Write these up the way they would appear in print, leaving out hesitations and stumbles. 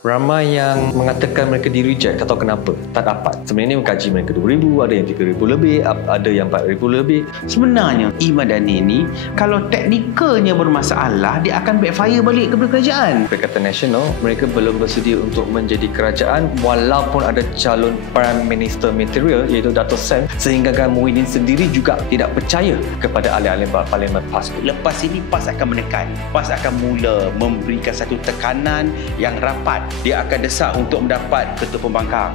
Ramai yang mengatakan mereka di reject, tak tahu kenapa, tak dapat. Sebenarnya gaji mereka 2,000, ada yang 3,000 lebih, ada yang 4,000 lebih. Sebenarnya E-Madani ni kalau teknikalnya bermasalah, dia akan backfire balik kepada kerajaan. Perikatan Nasional, mereka belum bersedia untuk menjadi kerajaan walaupun ada calon Prime Minister material iaitu Dato' Sam, sehingga Muhyiddin sendiri juga tidak percaya kepada ahli-ahli Parlimen PAS. Lepas ini PAS akan menekan. PAS akan mula memberikan satu tekanan yang rapat. Dia akan desak untuk mendapat Ketua Pembangkang.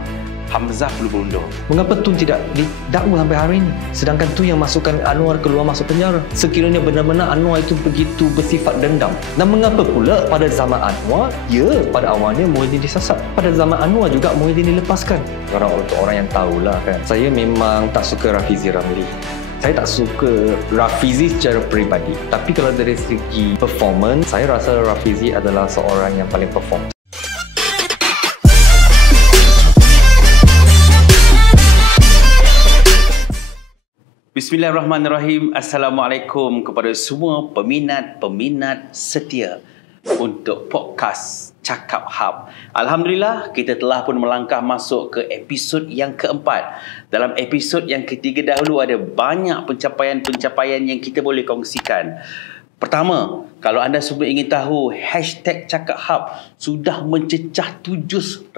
Hamzah perlu berundur. Mengapa Tun tidak didakwa sampai hari ini? Sedangkan Tun yang masukkan Anwar keluar masuk penjara. Sekiranya benar-benar Anwar itu begitu bersifat dendam. Dan mengapa pula pada zaman Anwar, pada awalnya Muhyiddin disasar. Pada zaman Anwar juga Muhyiddin dilepaskan. Untuk orang yang tahulah kan. Saya memang tak suka Rafizi Ramli. Saya tak suka Rafizi secara peribadi. Tapi kalau dari segi performance, saya rasa Rafizi adalah seorang yang paling perform. Bismillahirrahmanirrahim. Assalamualaikum kepada semua peminat-peminat setia untuk podcast Cakap Hub. Alhamdulillah, kita telah pun melangkah masuk ke episod yang keempat. Dalam episod yang ketiga dahulu ada banyak pencapaian-pencapaian yang kita boleh kongsikan. Pertama, kalau anda semua ingin tahu, hashtag Cakap Hub sudah mencecah 700,000,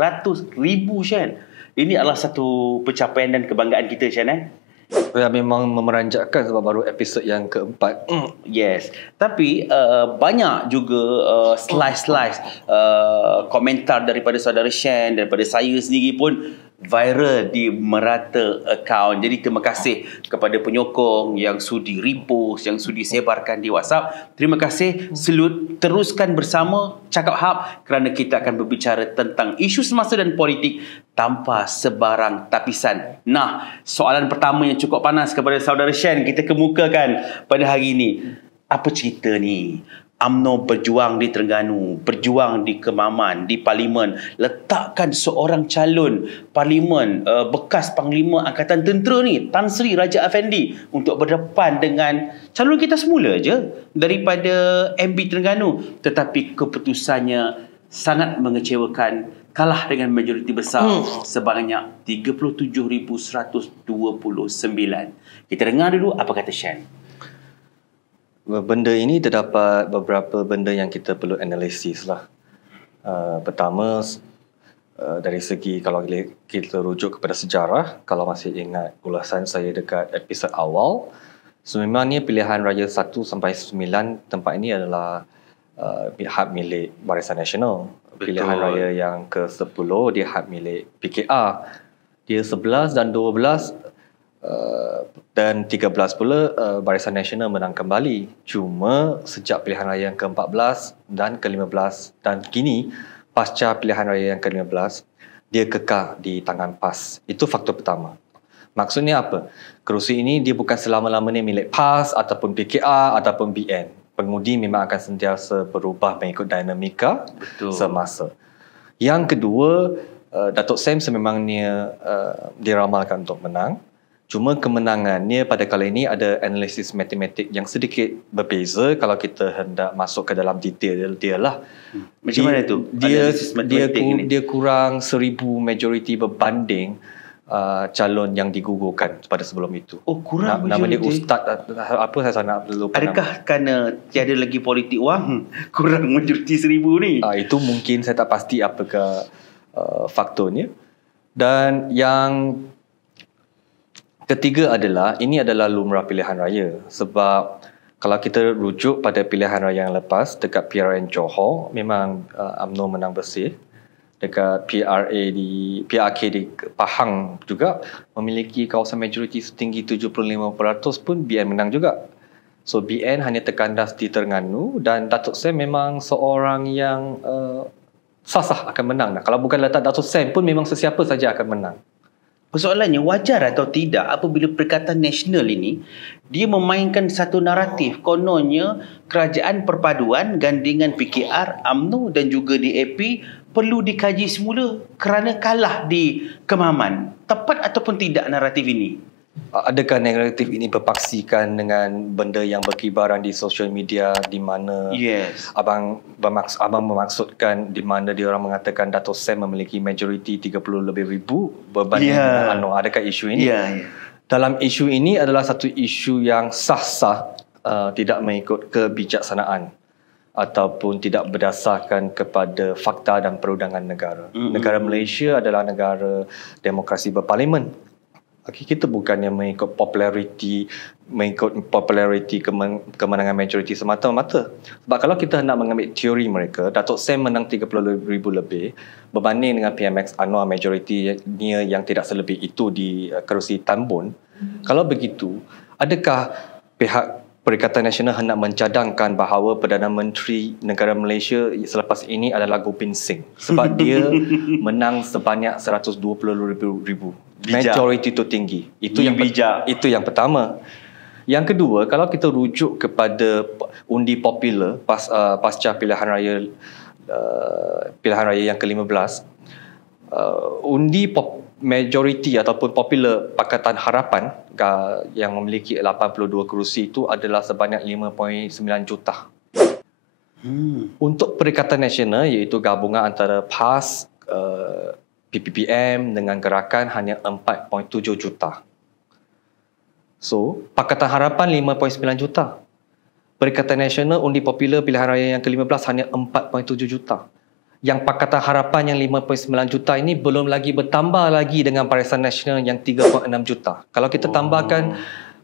Shan. Ini adalah satu pencapaian dan kebanggaan kita, Shan. Ya, memang memeranjatkan sebab baru episod yang keempat. Yes. Tapi banyak juga slice komentar daripada saudara Shan, daripada saya sendiri pun viral di merata akaun. Jadi terima kasih kepada penyokong yang sudi repost, yang sudi sebarkan di WhatsApp. Terima kasih. Teruskan bersama Cakap Hub kerana kita akan berbicara tentang isu semasa dan politik tanpa sebarang tapisan. Nah, soalan pertama yang cukup panas kepada saudara Shan kita kemukakan pada hari ini. Apa cerita ni? UMNO berjuang di Terengganu, berjuang di Kemaman, di Parlimen, letakkan seorang calon Parlimen, bekas Panglima Angkatan Tentera ni, Tan Sri Raja Effendi, untuk berdepan dengan calon kita semula je daripada MB Terengganu. Tetapi keputusannya sangat mengecewakan, kalah dengan majoriti besar sebanyak 37,129. Kita dengar dulu apa kata Shan. Benda ini terdapat beberapa benda yang kita perlu analisis lah. Pertama, dari segi kalau kita rujuk kepada sejarah, kalau masih ingat ulasan saya dekat episod awal, sebenarnya pilihan raya 1 sampai 9 tempat ini adalah hak milik Barisan Nasional. Betul. Pilihan raya yang ke-10 dia hak milik PKR. Dia 11 dan 12 dan 13 pula Barisan Nasional menang kembali. Cuma sejak pilihan raya yang ke-14 dan ke-15 dan kini pasca pilihan raya yang ke-15, dia kekal di tangan PAS. Itu faktor pertama. Maksudnya apa? Kerusi ini dia bukan selama-lamanya milik PAS ataupun PKR ataupun BN. Pengundi memang akan sentiasa berubah mengikut dinamika semasa. Yang kedua, Dato' Sam sememangnya diramalkan untuk menang. Cuma kemenangannya pada kali ini ada analisis matematik yang sedikit berbeza kalau kita hendak masuk ke dalam detail dia lah. Macam mana tu? Dia kurang 1,000 majoriti berbanding calon yang digugurkan pada sebelum itu. Oh, kurang nama dia Ustaz apa saya nak lupa. Adakah kerana tiada lagi politik wang kurang majoriti 1,000 ni? Itu mungkin saya tak pasti apakah faktornya. Dan yang ketiga adalah, ini adalah lumrah pilihan raya. Sebab kalau kita rujuk pada pilihan raya yang lepas dekat PRN Johor, memang UMNO menang bersih. Dekat PRK di Pahang juga memiliki kawasan majoriti setinggi 75% pun BN menang juga. So BN hanya terkandas di Terengganu dan Dato' Sam memang seorang yang sah-sah akan menang. Kalau bukan letak Dato' Sam pun memang sesiapa saja akan menang. Persoalannya, wajar atau tidak apabila Perikatan Nasional ini dia memainkan satu naratif kononnya kerajaan perpaduan gandingan PKR, UMNO dan juga DAP perlu dikaji semula kerana kalah di Kemaman. Tepat ataupun tidak naratif ini? Adakah naratif ini berpaksikan dengan benda yang berkibaran di social media di mana Yes. abang memaksudkan di mana dia orang mengatakan Dato' Sam memiliki majoriti 30 lebih ribu berbanding dengan Anwar. Adakah isu ini? Dalam isu ini adalah satu isu yang sah-sah, tidak mengikut kebijaksanaan ataupun tidak berdasarkan kepada fakta dan perundangan negara. Negara Malaysia adalah negara demokrasi berparlimen. Okay, kita bukannya mengikut populariti kemenangan majoriti semata-mata. Sebab kalau kita nak mengambil teori mereka, Dato' Sam menang 30,000 lebih berbanding dengan PMX Anwar majoritinya yang tidak selebih itu di kerusi Tan Bun. Kalau begitu, adakah pihak Perikatan Nasional hendak mencadangkan bahawa Perdana Menteri negara Malaysia selepas ini adalah Gobind Singh sebab dia menang sebanyak 120,000. Majoriti itu tinggi. Itu yang bijak. Itu yang pertama. Yang kedua, kalau kita rujuk kepada undi popular pasca pilihan raya yang ke-15, undi majoriti ataupun popular Pakatan Harapan yang memiliki 82 kerusi itu adalah sebanyak 5.9 juta. Untuk Perikatan Nasional iaitu gabungan antara PAS, PPPM dengan gerakan hanya 4.7 juta. So, Pakatan Harapan 5.9 juta. Perikatan Nasional undi popular pilihan raya yang ke-15 hanya 4.7 juta. Yang Pakatan Harapan yang 5.9 juta ini belum lagi bertambah lagi dengan Barisan Nasional yang 3.6 juta. Kalau kita tambahkan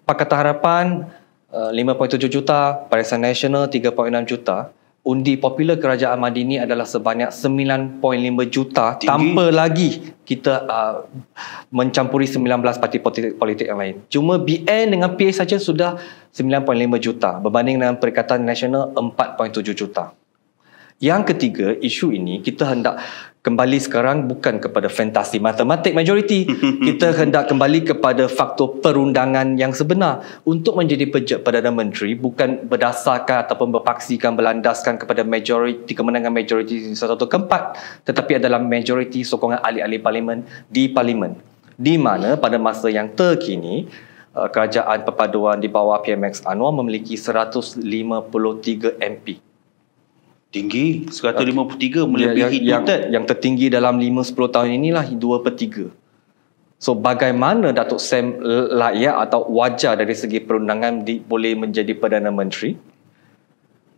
Pakatan Harapan 5.7 juta, Barisan Nasional 3.6 juta, undi popular Kerajaan Madini adalah sebanyak 9.5 juta. Tinggi. Tanpa lagi kita mencampuri 19 parti politik yang lain. Cuma BN dengan PA saja sudah 9.5 juta berbanding dengan Perikatan Nasional 4.7 juta. Yang ketiga, isu ini kita hendak kembali sekarang bukan kepada fantasi matematik majoriti. Kita hendak kembali kepada faktor perundangan yang sebenar. Untuk menjadi Perdana Menteri bukan berdasarkan ataupun berpaksikan berlandaskan kepada majoriti, kemenangan majoriti 1/4, tetapi adalah majoriti sokongan ahli-ahli parlimen di parlimen. Di mana pada masa yang terkini, kerajaan perpaduan di bawah PMX Anwar memiliki 153 MP. Tinggi, 153 melebihi yang tertinggi dalam 5-10 tahun inilah 2/3. So bagaimana Dato' Sam layak atau wajar dari segi perundangan boleh menjadi Perdana Menteri?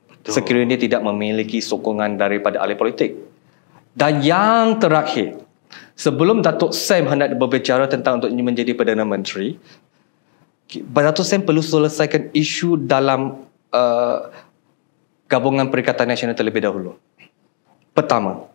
Betul. Sekiranya dia tidak memiliki sokongan daripada ahli politik. Dan yang terakhir, sebelum Dato' Sam hendak berbicara tentang untuk menjadi Perdana Menteri, Dato' Sam perlu selesaikan isu dalam Gabungan Perikatan Nasional terlebih dahulu. Pertama,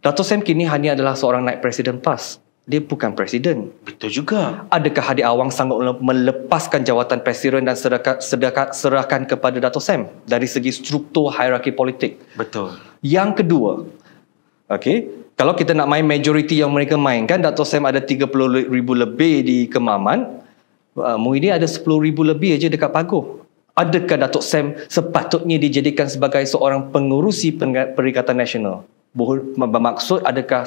Dato' Sam kini hanya adalah seorang naib presiden PAS. Dia bukan presiden. Betul juga. Adakah Hadi Awang sanggup melepaskan jawatan presiden dan serahkan kepada Dato' Sam dari segi struktur hierarki politik? Betul. Yang kedua, kalau kita nak main majoriti yang mereka mainkan, Dato' Sam ada 30,000 lebih di Kemaman, Muhyiddin ada 10,000 lebih aja dekat Paguh. Adakah Dato' Sam sepatutnya dijadikan sebagai seorang pengurusi Perikatan Nasional? Bermaksud adakah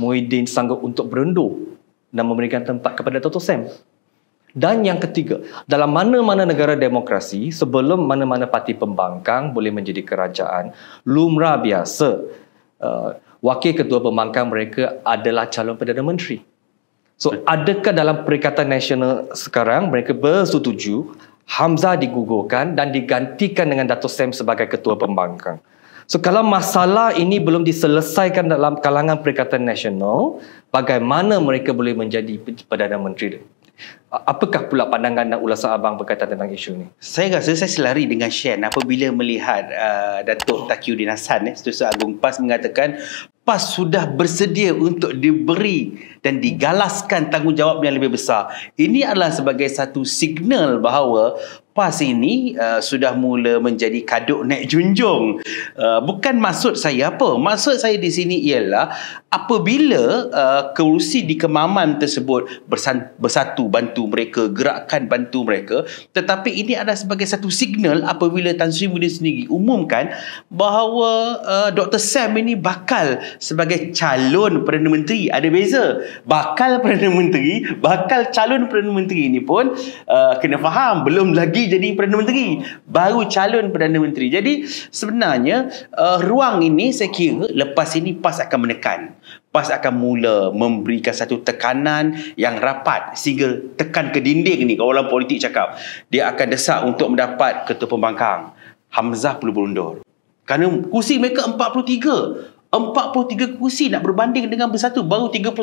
Muhyiddin sanggup untuk berundur dan memberikan tempat kepada Dato' Sam? Dan yang ketiga, dalam mana-mana negara demokrasi, sebelum mana-mana parti pembangkang boleh menjadi kerajaan, lumrah biasa wakil ketua pembangkang mereka adalah calon Perdana Menteri. So, adakah dalam Perikatan Nasional sekarang mereka bersetuju Hamzah digugurkan dan digantikan dengan Dato' Sam sebagai ketua pembangkang? So, kalau masalah ini belum diselesaikan dalam kalangan Perikatan Nasional, bagaimana mereka boleh menjadi Perdana Menteri? Apakah pula pandangan dan ulasan abang berkaitan tentang isu ini? Saya rasa saya selari dengan Shen apabila melihat Datuk Taqiyuddin Hassan, Setiausaha Agung PAS, mengatakan PAS sudah bersedia untuk diberi dan digalaskan tanggungjawab yang lebih besar. Ini adalah sebagai satu signal bahawa PAS ini sudah mula menjadi kaduk naik junjung. Bukan maksud saya apa. Maksud saya di sini ialah apabila kerusi di kemaman tersebut bersatu bantu mereka, gerakkan bantu mereka, tetapi ini adalah sebagai satu signal apabila Tan Sri Muhyiddin sendiri umumkan bahawa Dr. Sam ini bakal sebagai calon Perdana Menteri. Ada beza. Bakal Perdana Menteri, bakal calon Perdana Menteri ini pun kena faham, belum lagi jadi Perdana Menteri, baru calon Perdana Menteri. Jadi sebenarnya ruang ini saya kira lepas ini PAS akan menekan. PAS akan mula memberikan satu tekanan yang rapat sehingga tekan ke dinding ni. Kalau orang politik cakap dia akan desak untuk mendapat ketua pembangkang. Hamzah perlu berundur. Kerana kursi mereka 43. 43 kursi nak berbanding dengan bersatu baru 31.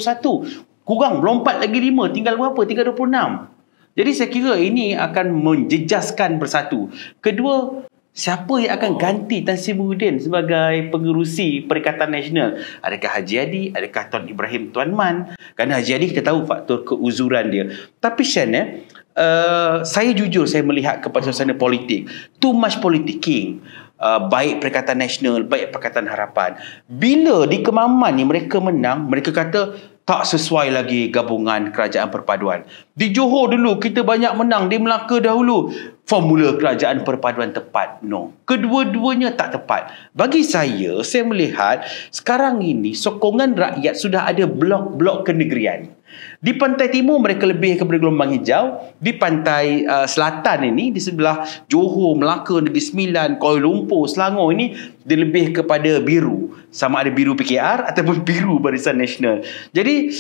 Kurang melompat lagi 5, tinggal berapa? Tinggal 26. Jadi saya kira ini akan menjejaskan bersatu. Kedua, siapa yang akan ganti Tan Sri Muhyiddin sebagai pengerusi Perikatan Nasional? Adakah Haji Adi? Adakah Tuan Ibrahim Tuan Man? Kerana Haji Adi kita tahu faktor keuzuran dia. Tapi Shan, saya jujur saya melihat kepada suasana politik. Too much politicking. Baik Perikatan Nasional, baik Pakatan Harapan. Bila di Kemaman ni mereka menang, mereka kata tak sesuai lagi gabungan kerajaan perpaduan. Di Johor dulu kita banyak menang, di Melaka dahulu formula kerajaan perpaduan tepat. No. Kedua-duanya tak tepat. Bagi saya melihat sekarang ini sokongan rakyat sudah ada blok-blok kenegerian. Di pantai timur mereka lebih kepada gelombang hijau. Di pantai selatan ini, di sebelah Johor, Melaka, Negeri Sembilan, Kuala Lumpur, Selangor ini, dia lebih kepada biru. Sama ada biru PKR ataupun biru Barisan Nasional. Jadi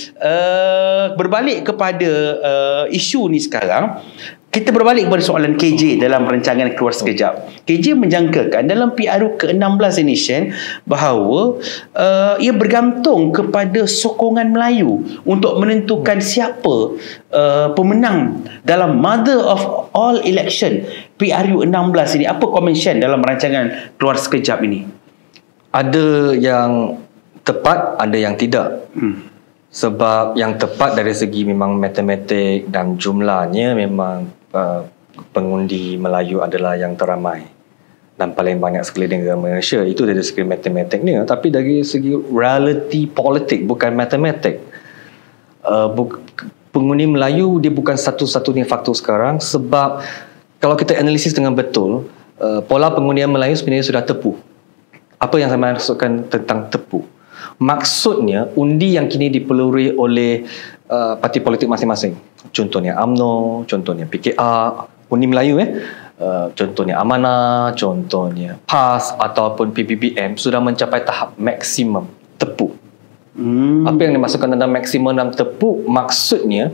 berbalik kepada isu ni sekarang, kita berbalik kepada soalan KJ dalam rancangan Keluar Sekejap. KJ menjangkakan dalam PRU ke-16 ini, Shen, bahawa ia bergantung kepada sokongan Melayu untuk menentukan siapa pemenang dalam Mother of All Election PRU 16 ini. Apa komen Shen dalam rancangan Keluar Sekejap ini? Ada yang tepat, ada yang tidak. Sebab yang tepat dari segi memang matematik dan jumlahnya memang pengundi Melayu adalah yang teramai dan paling banyak sekali dengan Malaysia. Itu dari segi matematiknya. Tapi dari segi reality politik, bukan matematik. Pengundi Melayu dia bukan satu-satunya faktor sekarang, sebab kalau kita analisis dengan betul, pola pengundian Melayu sebenarnya sudah tepu. Apa yang saya maksudkan tentang tepu? Maksudnya undi yang kini dipeluri oleh parti politik masing-masing. Contohnya UMNO, contohnya PKR, undi Melayu contohnya Amanah, contohnya PAS ataupun PBBM sudah mencapai tahap maksimum tepu. Apa yang dimaksudkan tentang maksimum dan tepu? Maksudnya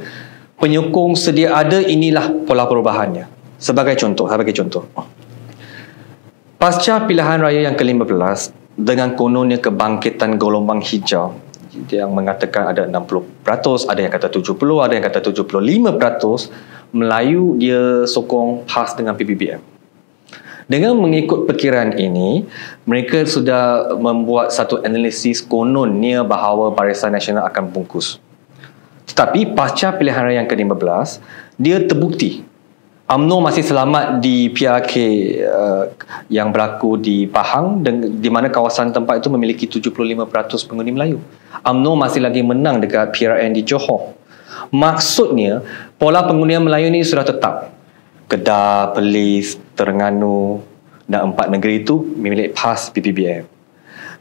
penyokong sedia ada, inilah pola perubahannya. Sebagai contoh, saya bagi contoh. Pasca pilihan raya yang ke-15 dengan kononnya kebangkitan gelombang hijau yang mengatakan ada 60%, ada yang kata 70%, ada yang kata 75%, Melayu dia sokong PAS dengan PBBM. Dengan mengikut perkiraan ini, mereka sudah membuat satu analisis kononnya bahawa Barisan Nasional akan bungkus. Tetapi pasca pilihan raya yang ke-15, dia terbukti UMNO masih selamat di PRK yang berlaku di Pahang, di mana kawasan tempat itu memiliki 75% pengundi Melayu. UMNO masih lagi menang dekat PRN di Johor. Maksudnya, pola pengundian Melayu ini sudah tetap. Kedah, Perlis, Terengganu dan 4 negeri itu milik PAS PBBM.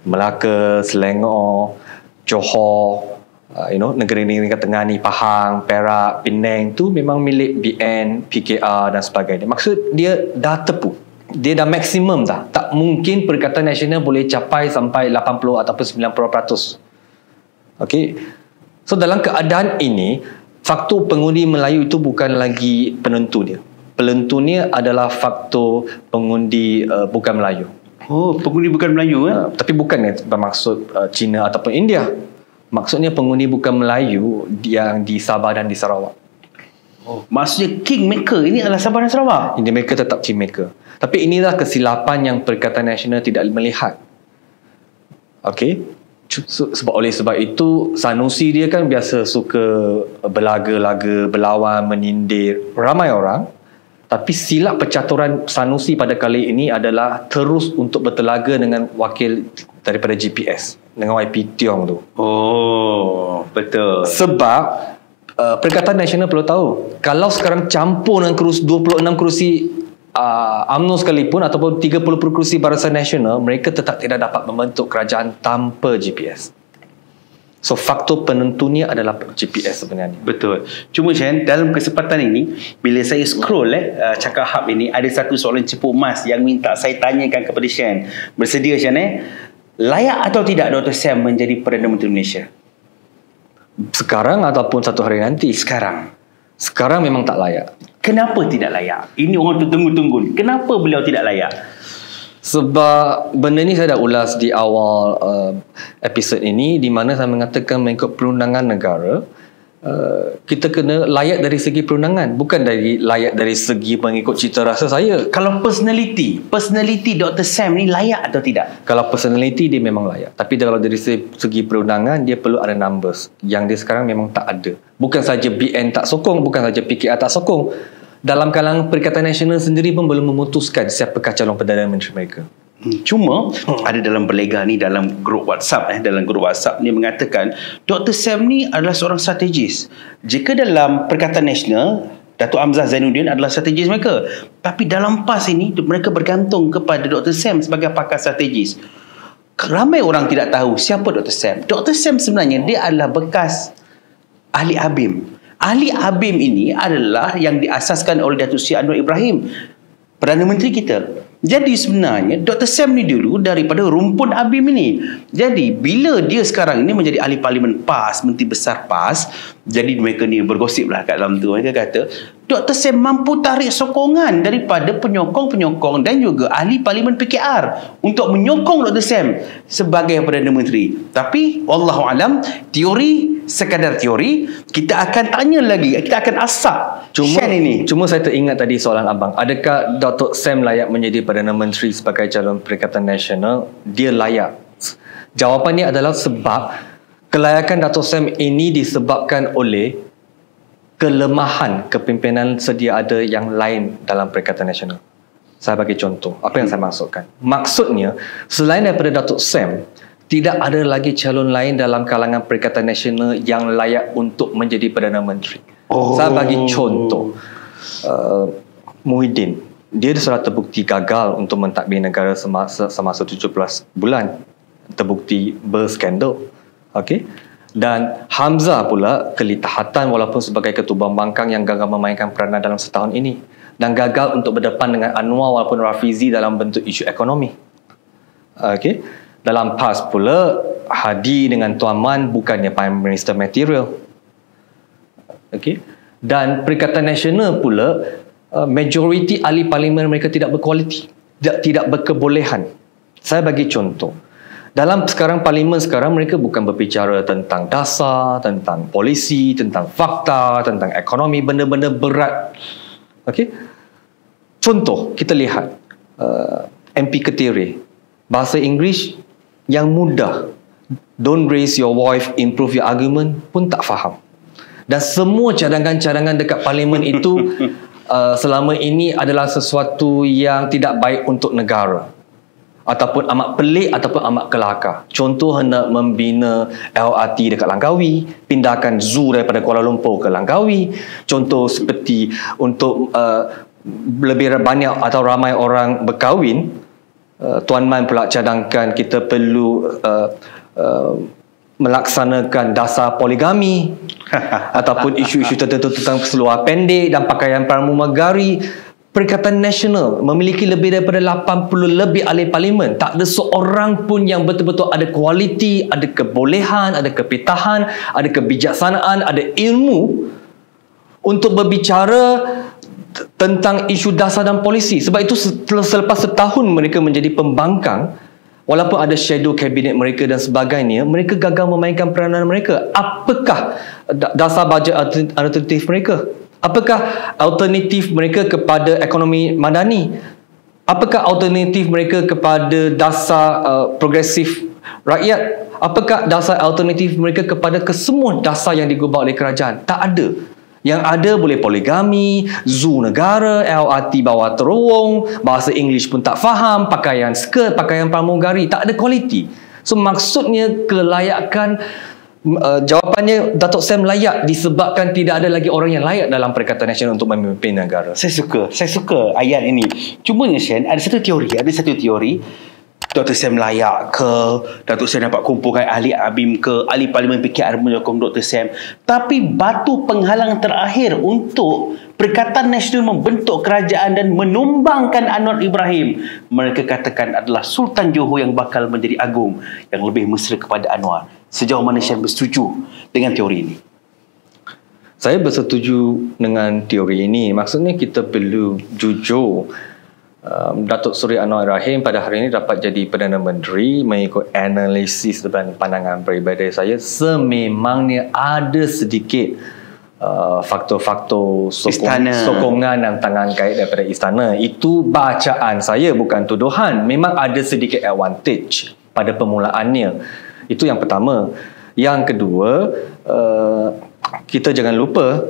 Melaka, Selangor, Johor, negeri-negeri tengah ni, Pahang, Perak, Penang tu memang milik BN, PKR dan sebagainya. Maksud dia dah tepu. Dia dah maksimum dah. Tak mungkin Perikatan Nasional boleh capai sampai 80 ataupun 90%. Okey. So dalam keadaan ini, faktor pengundi Melayu itu bukan lagi penentu dia. Penentunya adalah faktor pengundi bukan Melayu. Oh, pengundi bukan Melayu tapi bukan bermaksud China ataupun India. Maksudnya pengundi bukan Melayu yang di Sabah dan di Sarawak. Oh, maksudnya kingmaker ini adalah Sabah dan Sarawak. Ini mereka tetap kingmaker. Tapi inilah kesilapan yang Perikatan Nasional tidak melihat. Okey. Oleh sebab itu Sanusi dia kan biasa suka berlaga-laga, berlawan, menyindir ramai orang. Tapi silap percaturan Sanusi pada kali ini adalah terus untuk bertelaga dengan wakil daripada GPS, dengan YP Tiong tu. Oh, betul. Sebab Perikatan Nasional perlu tahu, kalau sekarang campur dengan 26 kerusi UMNO sekalipun ataupun 30 kerusi Barisan Nasional, mereka tetap tidak dapat membentuk kerajaan tanpa GPS. So faktor penentunya adalah GPS sebenarnya. Betul. Cuma Shan, dalam kesempatan ini, bila saya scroll Cakap Hub ini, ada satu soalan cepu emas yang minta saya tanyakan kepada Shan. Bersedia Shan layak atau tidak Dr. Sam menjadi Perdana Menteri Malaysia? Sekarang ataupun satu hari nanti? Sekarang memang tak layak. Kenapa tidak layak? Ini orang tu tunggu-tunggu. Kenapa beliau tidak layak? Sebab benda ni saya dah ulas di awal episod ini, di mana saya mengatakan mengikut perundangan negara, kita kena layak dari segi perundangan, bukan layak dari segi mengikut cita rasa saya. Kalau personality Dr. Sam ni layak atau tidak? Kalau personality dia memang layak, tapi kalau dari segi perundangan dia perlu ada numbers yang dia sekarang memang tak ada. Bukan saja BN tak sokong, bukan saja PKR tak sokong. Dalam kalangan Perikatan Nasional sendiri pun belum memutuskan siapakah calon Perdana Menteri mereka. Cuma ada dalam berlega ni, dalam grup WhatsApp ni mengatakan Dr. Sam ni adalah seorang strategis. Jika dalam Perikatan Nasional, Datuk Hamzah Zainuddin adalah strategis mereka, tapi dalam PAS ini mereka bergantung kepada Dr. Sam sebagai pakar strategis. Ramai orang tidak tahu siapa Dr. Sam. Dr. Sam sebenarnya dia adalah bekas ahli ABIM. Ahli ABIM ini adalah yang diasaskan oleh Datuk Seri Anwar Ibrahim, Perdana Menteri kita. Jadi sebenarnya Dr. Sam ni dulu daripada rumpun ABIM ini. Jadi bila dia sekarang ini menjadi ahli parlimen PAS, Menteri Besar PAS, jadi mereka ni bergosip lah kat dalam tu. Mereka kata Dr. Sam mampu tarik sokongan daripada penyokong-penyokong dan juga ahli parlimen PKR untuk menyokong Dr. Sam sebagai Perdana Menteri. Tapi wallahualam, teori sekadar teori. Kita akan tanya lagi, kita akan asap Shan ini. Cuma saya teringat tadi soalan abang, adakah Dr. Sam layak menjadi Perdana Menteri sebagai calon Perikatan Nasional? Dia layak. Jawapannya adalah sebab kelayakan Dr. Sam ini disebabkan oleh kelemahan kepimpinan sedia ada yang lain dalam Perikatan Nasional. Saya bagi contoh. Apa yang saya maksudkan? Maksudnya, selain daripada Datuk Sam, tidak ada lagi calon lain dalam kalangan Perikatan Nasional yang layak untuk menjadi Perdana Menteri. Saya bagi contoh. Muhyiddin. Dia sudah terbukti gagal untuk mentadbir negara semasa 17 bulan. Terbukti berskandal. Okey. Dan Hamzah pula kelitahatan walaupun sebagai ketua pembangkang yang gagal memainkan peranan dalam setahun ini. Dan gagal untuk berdepan dengan Anwar walaupun Rafizi dalam bentuk isu ekonomi. Okey. Dalam PAS pula, Hadi dengan Tuan Man bukannya Prime Minister material. Okey. Dan Perikatan Nasional pula, majoriti ahli parlimen mereka tidak berkualiti, tidak berkebolehan. Saya bagi contoh. Dalam sekarang parlimen sekarang, mereka bukan berbicara tentang dasar, tentang polisi, tentang fakta, tentang ekonomi, benda-benda berat. Okey. Contoh, kita lihat MP Ketiri, bahasa Inggeris yang mudah, don't raise your voice, improve your argument, pun tak faham. Dan semua cadangan-cadangan dekat parlimen itu selama ini adalah sesuatu yang tidak baik untuk negara, ataupun amat pelik ataupun amat kelakar. Contoh, hendak membina LRT dekat Langkawi, pindahkan zoo daripada Kuala Lumpur ke Langkawi. Contoh seperti untuk lebih banyak atau ramai orang berkahwin, Tuan Man pula cadangkan kita perlu melaksanakan dasar poligami ataupun isu-isu tertentu tentang seluar pendek dan pakaian pramugari. Perikatan Nasional memiliki lebih daripada 80 lebih ahli parlimen. Tak ada seorang pun yang betul-betul ada kualiti, ada kebolehan, ada kepitahan, ada kebijaksanaan, ada ilmu untuk berbicara tentang isu dasar dan polisi. Sebab itu selepas setahun mereka menjadi pembangkang, walaupun ada shadow kabinet mereka dan sebagainya, mereka gagal memainkan peranan mereka. Apakah dasar bajet alternatif mereka? Apakah alternatif mereka kepada ekonomi madani? Apakah alternatif mereka kepada dasar progresif rakyat? Apakah dasar alternatif mereka kepada kesemua dasar yang digubah oleh kerajaan? Tak ada. Yang ada boleh poligami, zoo negara, LRT bawah terowong, bahasa English pun tak faham, pakaian skirt, pakaian pramugari, tak ada kualiti. So maksudnya kelayakan, jawapannya Datuk Sam layak disebabkan tidak ada lagi orang yang layak dalam Perikatan Nasional untuk memimpin negara. Saya suka ayat ini. Cuma Shen, ada satu teori Dr. Sam layak ke, Dr. Sam dapat kumpulkan ahli ABIM ke, ahli Parlimen PKR menyokong Dr. Sam. Tapi batu penghalang terakhir untuk Perikatan Nasional membentuk kerajaan dan menumbangkan Anwar Ibrahim, mereka katakan adalah Sultan Johor yang bakal menjadi agung, yang lebih mesra kepada Anwar. Sejauh mana Shen bersetuju dengan teori ini? Saya bersetuju dengan teori ini. Maksudnya kita perlu jujur. Datuk Seri Anwar Ibrahim pada hari ini dapat jadi Perdana Menteri mengikut analisis dan pandangan peribadi saya. Sememangnya ada sedikit faktor-faktor sokongan dan tangan kait daripada istana. Itu bacaan saya, bukan tuduhan. Memang ada sedikit advantage pada permulaannya. Itu yang pertama. Yang kedua, kita jangan lupa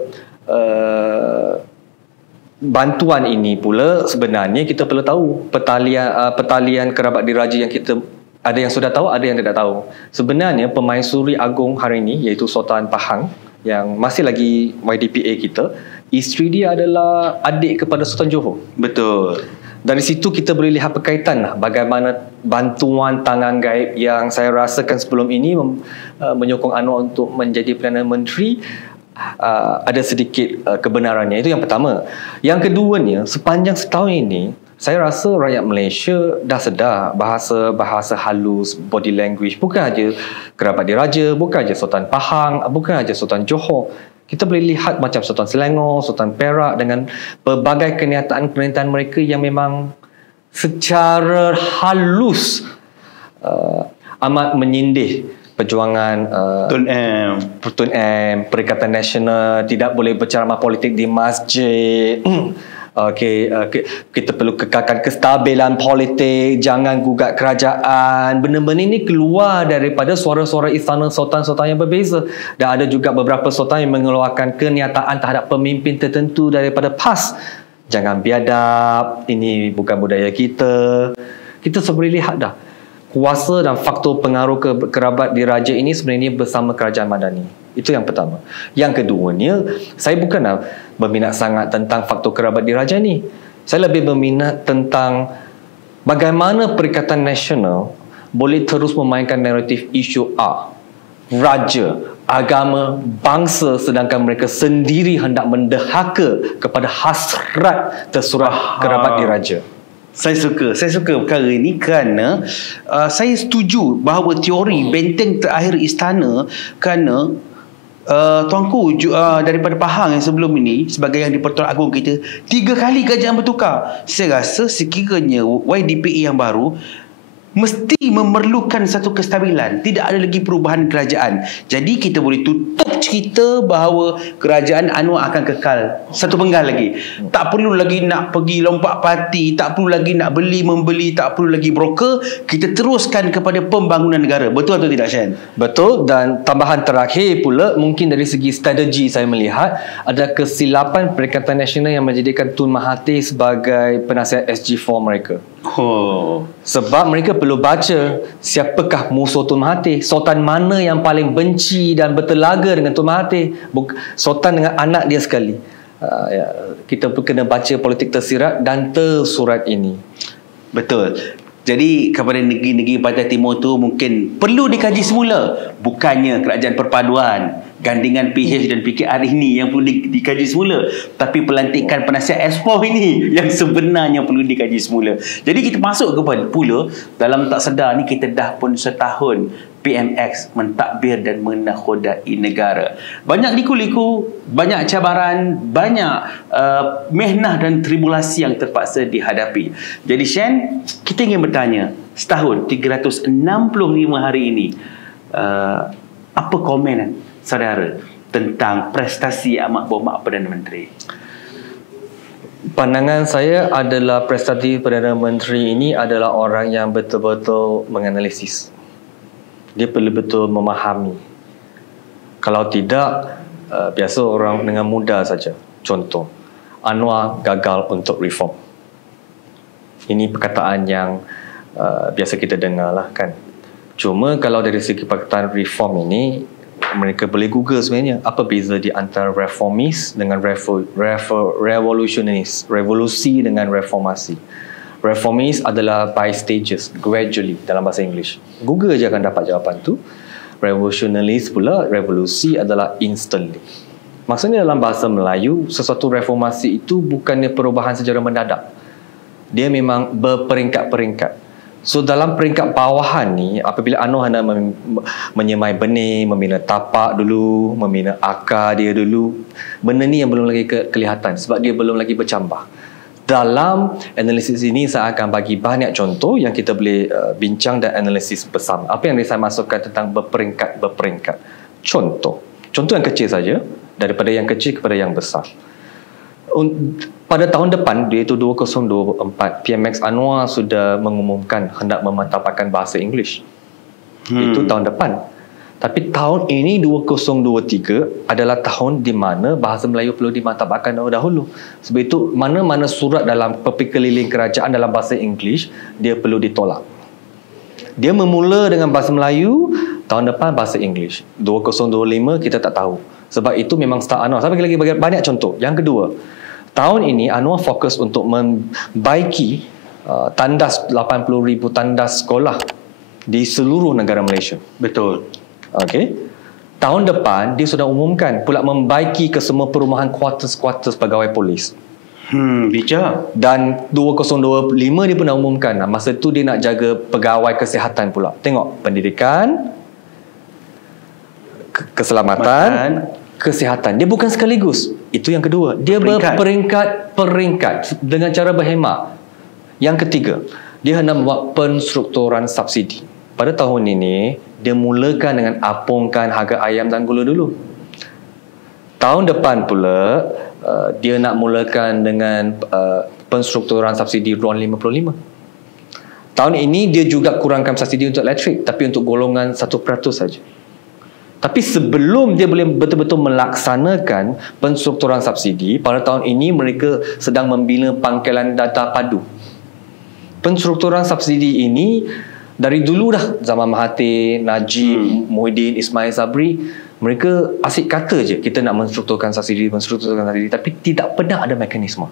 bantuan ini pula sebenarnya kita perlu tahu pertalian kerabat diraja yang kita ada yang sudah tahu, ada yang tidak tahu. Sebenarnya Pemaisuri Agung hari ini iaitu Sultan Pahang yang masih lagi YDPA kita, isteri dia adalah adik kepada Sultan Johor. Betul. Dari situ kita boleh lihat berkaitan lah bagaimana bantuan tangan gaib yang saya rasakan sebelum ini menyokong Anwar untuk menjadi Perdana Menteri ada sedikit kebenarannya. Itu yang pertama. Yang keduanya, sepanjang setahun ini saya rasa rakyat Malaysia dah sedar bahasa halus, body language, bukan aja kerabat diraja, bukan aja Sultan Pahang, bukan aja Sultan Johor. Kita boleh lihat macam Sultan Selangor, Sultan Perak dengan pelbagai kenyataan-kenyataan mereka yang memang secara halus amat menyindih perjuangan Tun M, Perikatan Nasional, tidak boleh berceramah politik di masjid. Kita perlu kekalkan kestabilan politik, jangan gugat kerajaan. Benda-benda ini keluar daripada suara-suara istana sultan-sultan yang berbeza. Dan ada juga beberapa sultan yang mengeluarkan kenyataan terhadap pemimpin tertentu daripada PAS. Jangan biadab, ini bukan budaya kita. Kita boleh lihat dah kuasa dan faktor pengaruh kerabat diraja ini sebenarnya bersama kerajaan Madani. Itu yang pertama. Yang keduanya, saya bukanlah berminat sangat tentang faktor kerabat diraja ni. Saya lebih berminat tentang bagaimana Perikatan Nasional boleh terus memainkan naratif isu raja, agama, bangsa, sedangkan mereka sendiri hendak mendehaka kepada hasrat tersurat kerabat diraja. Saya suka perkara ini kerana saya setuju bahawa teori benteng terakhir istana kerana tuanku daripada Pahang yang sebelum ini sebagai yang di-Pertuan Agong kita 3 kali kerajaan bertukar. Saya rasa sekiranya YDPA yang baru mesti memerlukan satu kestabilan. Tidak ada lagi perubahan kerajaan. Jadi kita boleh tutup cerita bahawa kerajaan Anwar akan kekal satu penggal lagi. Tak perlu lagi nak pergi lompat parti, tak perlu lagi nak membeli, tak perlu lagi broker. Kita teruskan kepada pembangunan negara. Betul atau tidak, Shen? Betul. Dan tambahan terakhir pula, mungkin dari segi strategi saya melihat ada kesilapan Perikatan Nasional yang menjadikan Tun Mahathir sebagai penasihat SG4 mereka. Sebab mereka perlu baca siapakah musuh Tun Mahathir, sultan mana yang paling benci dan bertelaga dengan Tun Mahathir, sultan dengan anak dia sekali. Kita kena baca politik tersirat dan tersurat ini. Betul. Jadi kepada negeri-negeri Pantai Timur tu mungkin perlu dikaji semula. Bukannya kerajaan perpaduan, gandingan PH dan PKR ini yang perlu dikaji semula. Tapi pelantikan penasihat S4 ini yang sebenarnya perlu dikaji semula. Jadi kita masuk kepada pula dalam tak sedar ni kita dah pun setahun PMX mentadbir dan menakhodai negara. Banyak liku-liku, banyak cabaran, banyak mehnah dan tribulasi yang terpaksa dihadapi. Jadi Shen, kita ingin bertanya, setahun 365 hari ini, apa komen saudara tentang prestasi Amat Berhormat Perdana Menteri? Pandangan saya adalah prestasi Perdana Menteri ini adalah orang yang betul-betul menganalisis. Dia perlu betul memahami. Kalau tidak, biasa orang dengan mudah saja. Contoh, Anwar gagal untuk reform. Ini perkataan yang biasa kita dengar lah kan. Cuma kalau dari segi perkataan reform ini, mereka boleh Google sebenarnya apa beza di antara reformis dengan revolutionist, revolusi dengan reformasi. Reformis adalah by stages, gradually dalam bahasa English. Google je akan dapat jawapan tu. Revolutionalist pula, revolusi adalah instantly. Maksudnya dalam bahasa Melayu, sesuatu reformasi itu bukannya perubahan secara mendadak. Dia memang berperingkat-peringkat. So dalam peringkat bawahan ni, apabila Anwar hendak menyemai benih, membina tapak dulu, membina akar dia dulu, benda ni yang belum lagi kelihatan sebab dia belum lagi bercambah. Dalam analisis ini saya akan bagi banyak contoh yang kita boleh bincang dan analisis bersama. Apa yang saya masukkan tentang berperingkat-berperingkat. Contoh yang kecil saja, daripada yang kecil kepada yang besar. Pada tahun depan, iaitu 2024, PMX Anwar sudah mengumumkan hendak memantapkan bahasa Inggeris. Itu tahun depan. Tapi tahun ini 2023 adalah tahun di mana bahasa Melayu perlu dimantapkan dahulu. Sebab itu mana-mana surat dalam keliling kerajaan dalam bahasa Inggeris dia perlu ditolak. Dia memula dengan bahasa Melayu, tahun depan bahasa Inggeris. 2025 kita tak tahu. Sebab itu memang start Anwar. Saya bagi lagi banyak contoh. Yang kedua, tahun ini Anwar fokus untuk membaiki tandas 80,000 tandas sekolah di seluruh negara Malaysia. Betul. Okey. Tahun depan dia sudah umumkan pula membaiki ke semua perumahan kuartus-kuartus pegawai polis. Bijak. Dan 2025 dia pun dah umumkan. Masa tu dia nak jaga pegawai kesihatan pula. Tengok, pendidikan, keselamatan, kesihatan. Dia bukan sekaligus. Itu yang kedua. Dia berperingkat-peringkat dengan cara berhemat. Yang ketiga, dia hendak membuat penstrukturan subsidi. Pada tahun ini, dia mulakan dengan apungkan harga ayam dan gula dulu. Tahun depan pula, dia nak mulakan dengan penstrukturan subsidi RON 55. Tahun ini, dia juga kurangkan subsidi untuk elektrik, tapi untuk golongan 1% saja. Tapi sebelum dia boleh betul-betul melaksanakan penstrukturan subsidi, pada tahun ini mereka sedang membina pangkalan data padu. Penstrukturan subsidi ini dari dulu dah, zaman Mahathir, Najib, Muhyiddin, Ismail Sabri, mereka asyik kata je kita nak menstrukturkan subsidi, tapi tidak pernah ada mekanisme.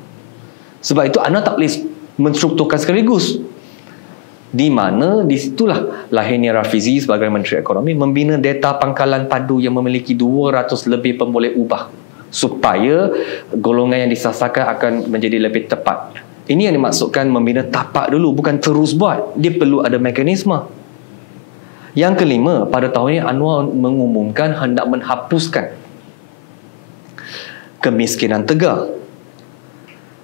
Sebab itu anda tak boleh menstrukturkan sekaligus. Di mana di situlah lahirnya Rafizi sebagai Menteri Ekonomi membina data pangkalan padu yang memiliki 200 lebih pemboleh ubah supaya golongan yang disasarkan akan menjadi lebih tepat. Ini yang dimaksudkan membina tapak dulu, bukan terus buat. Dia perlu ada mekanisme. Yang kelima, pada tahun ini Anwar mengumumkan hendak menghapuskan kemiskinan tegar.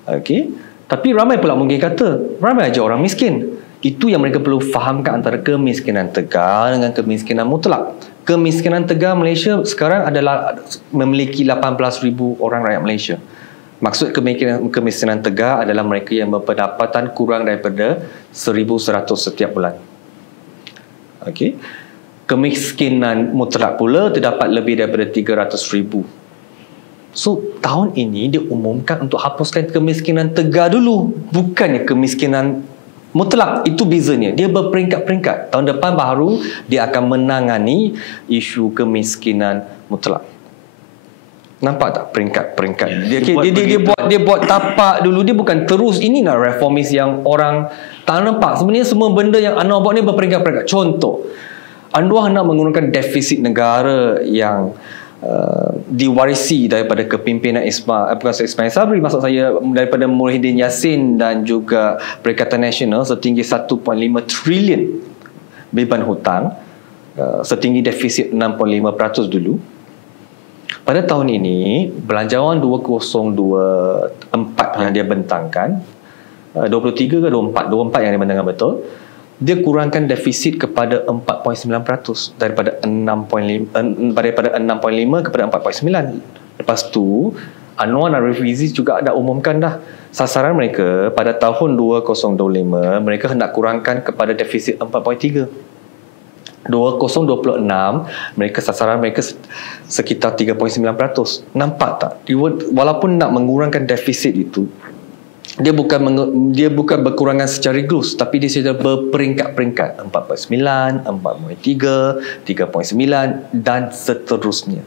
Okey, tapi ramai pula mungkin kata, ramai aja orang miskin. Itu yang mereka perlu fahamkan antara kemiskinan tegar dengan kemiskinan mutlak. Kemiskinan tegar Malaysia sekarang adalah memiliki 18,000 orang rakyat Malaysia. Maksud kemiskinan tegar adalah mereka yang berpendapatan kurang daripada 1,100 setiap bulan. Okey. Kemiskinan mutlak pula terdapat lebih daripada 300,000. So, tahun ini dia umumkan untuk hapuskan kemiskinan tegar dulu, bukannya kemiskinan mutlak. Itu bezanya. Dia berperingkat-peringkat. Tahun depan baru dia akan menangani isu kemiskinan mutlak. Nampak tak peringkat-peringkat? Dia buat tapak dulu. Dia bukan terus. Ini nak reformis yang orang tak nampak. Sebenarnya semua benda yang Anwar buat ni berperingkat-peringkat. Contoh, Anwar nak menggunakan defisit negara yang diwarisi daripada kepimpinan Ismail Sabri, maksud saya daripada Muhyiddin Yassin dan juga Perikatan Nasional, setinggi 1.5 trilion beban hutang, setinggi defisit 6.5% dulu. Pada tahun ini, belanjawan 2024 yang dia bentangkan, 23 ke 24? 24 yang dia bentangkan betul. Dia kurangkan defisit kepada 4.9% daripada 6.5 kepada 4.9. Lepas tu, Anwar dan Rafizi juga ada umumkan dah sasaran mereka pada tahun 2025, mereka hendak kurangkan kepada defisit 4.3. 2026 sasaran mereka sekitar 3.9%. Nampak tak? Walaupun nak mengurangkan defisit itu, dia bukan berkurangan secara glus, tapi dia secara berperingkat-peringkat, 4.9, 4.3, 3.9 dan seterusnya.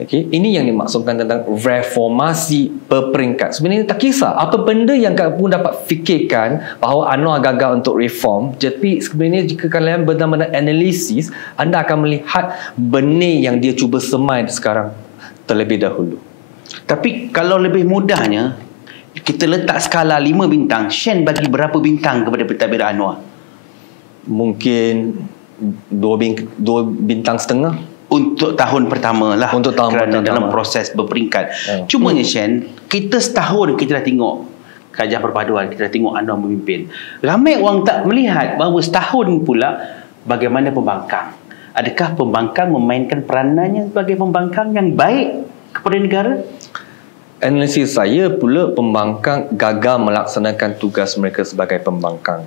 Okay? Ini yang dimaksudkan tentang reformasi berperingkat. Sebenarnya tak kisah apa benda yang kamu dapat fikirkan bahawa Anwar gagal untuk reform, tapi sebenarnya jika kalian benar-benar analisis, anda akan melihat benih yang dia cuba semai sekarang terlebih dahulu. Tapi kalau lebih mudahnya, kita letak skala 5 bintang, Shen bagi berapa bintang kepada pentadbiran Anwar? Mungkin 2 bintang setengah. Untuk tahun pertama lah. Untuk tahun kerana pertama. dalam proses berperingkat. Cumanya Shen, kita setahun kita dah tengok Kerajaan Perpaduan, kita dah tengok Anwar memimpin. Ramai orang tak melihat bahawa setahun pula bagaimana pembangkang. Adakah pembangkang memainkan peranannya sebagai pembangkang yang baik kepada negara? Analisis saya pula, pembangkang gagal melaksanakan tugas mereka sebagai pembangkang.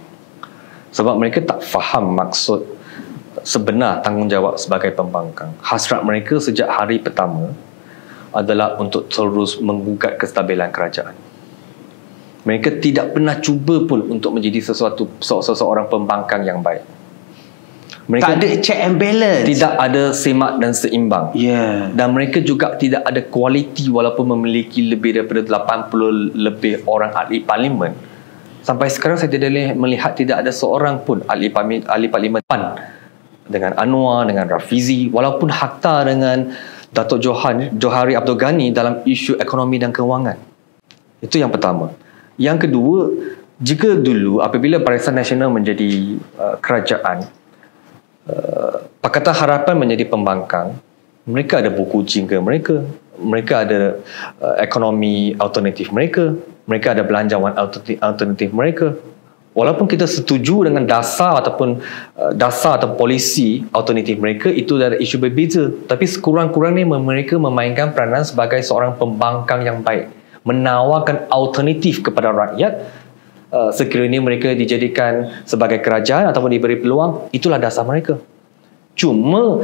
Sebab mereka tak faham maksud sebenar tanggungjawab sebagai pembangkang. Hasrat mereka sejak hari pertama adalah untuk terus menggugat kestabilan kerajaan. Mereka tidak pernah cuba pun untuk menjadi seseorang pembangkang yang baik. Mereka tak ada check and balance. Tidak ada semak dan seimbang. Dan mereka juga tidak ada kualiti walaupun memiliki lebih daripada 80 lebih orang ahli parlimen. Sampai sekarang saya tidak melihat tidak ada seorang pun ahli parlimen dengan Anwar, dengan Rafizi, walaupun hakta dengan Datuk Johari Abdul Ghani dalam isu ekonomi dan kewangan. Itu yang pertama. Yang kedua, jika dulu apabila Barisan Nasional menjadi kerajaan, Pakatan Harapan menjadi pembangkang, mereka ada buku jingga mereka ada ekonomi alternatif mereka ada belanjawan alternatif mereka. Walaupun kita setuju dengan dasar ataupun polisi alternatif mereka, itu adalah isu berbeza. Tapi sekurang-kurangnya mereka memainkan peranan sebagai seorang pembangkang yang baik, menawarkan alternatif kepada rakyat. Sekiranya mereka dijadikan sebagai kerajaan ataupun diberi peluang, itulah dasar mereka. Cuma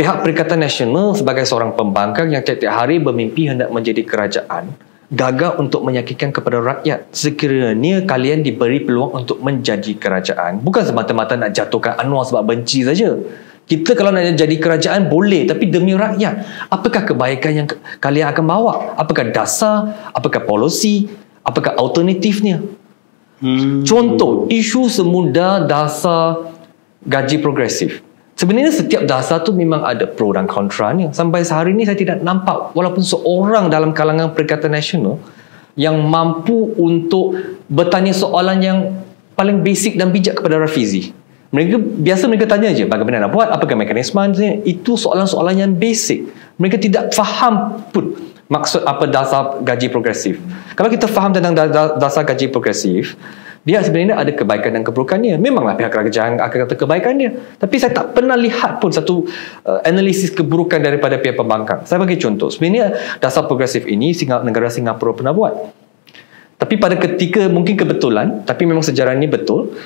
pihak Perikatan Nasional sebagai seorang pembangkang yang tiap-tiap hari bermimpi hendak menjadi kerajaan, gagal untuk meyakinkan kepada rakyat sekiranya kalian diberi peluang untuk menjadi kerajaan, bukan semata-mata nak jatuhkan Anwar sebab benci saja. Kita kalau nak jadi kerajaan boleh, tapi demi rakyat, apakah kebaikan yang kalian akan bawa? Apakah dasar? Apakah polisi? Apakah alternatifnya? Contoh, isu semudah dasar gaji progresif. Sebenarnya setiap dasar tu memang ada pro dan kontranya. Sampai sehari ini saya tidak nampak walaupun seorang dalam kalangan Perikatan Nasional yang mampu untuk bertanya soalan yang paling basic dan bijak kepada Rafizi. Mereka tanya je bagaimana nak buat, apakah mekanismenya. Itu soalan-soalan yang basic. Mereka tidak faham pun maksud apa dasar gaji progresif. Kalau kita faham tentang dasar gaji progresif, dia sebenarnya ada kebaikan dan keburukannya. Memanglah pihak kerajaan akan kata kebaikannya. Tapi saya tak pernah lihat pun satu analisis keburukan daripada pihak pembangkang. Saya bagi contoh. Sebenarnya dasar progresif ini negara Singapura pernah buat. Tapi pada ketika mungkin kebetulan, tapi memang sejarah ini betul,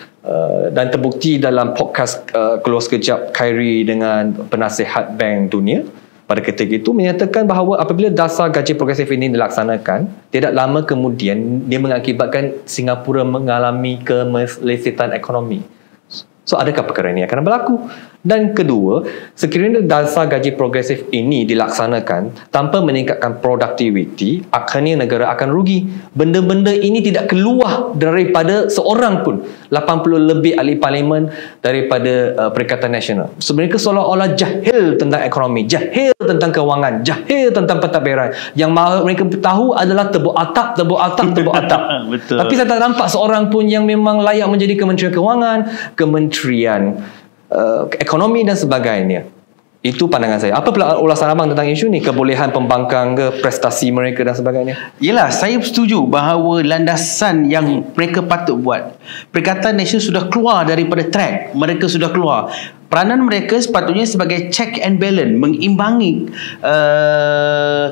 dan terbukti dalam podcast Keluar Sekejap Khairi dengan penasihat Bank Dunia, pada ketika itu menyatakan bahawa apabila dasar gaji progresif ini dilaksanakan, tidak lama kemudian dia mengakibatkan Singapura mengalami kemelesetan ekonomi. So adakah perkara ini akan berlaku? Dan kedua, sekiranya dasar gaji progresif ini dilaksanakan tanpa meningkatkan produktiviti, akhirnya negara akan rugi. Benda-benda ini tidak keluar daripada seorang pun. 80 lebih ahli parlimen daripada Perikatan Nasional. Sebenarnya seolah-olah jahil tentang ekonomi, jahil tentang kewangan, jahil tentang pentadbiran. Yang mereka tahu adalah tebuk atap. Betul. Tapi saya tak nampak seorang pun yang memang layak menjadi Kementerian Kewangan, Kementerian Ekonomi dan sebagainya. Itu pandangan saya. Apa pula ulasan abang tentang isu ni? Kebolehan pembangkang ke, prestasi mereka dan sebagainya? Yelah, saya setuju bahawa landasan yang mereka patut buat. Perikatan Nasional sudah keluar daripada track. Mereka sudah keluar. Peranan mereka sepatutnya sebagai check and balance, mengimbangi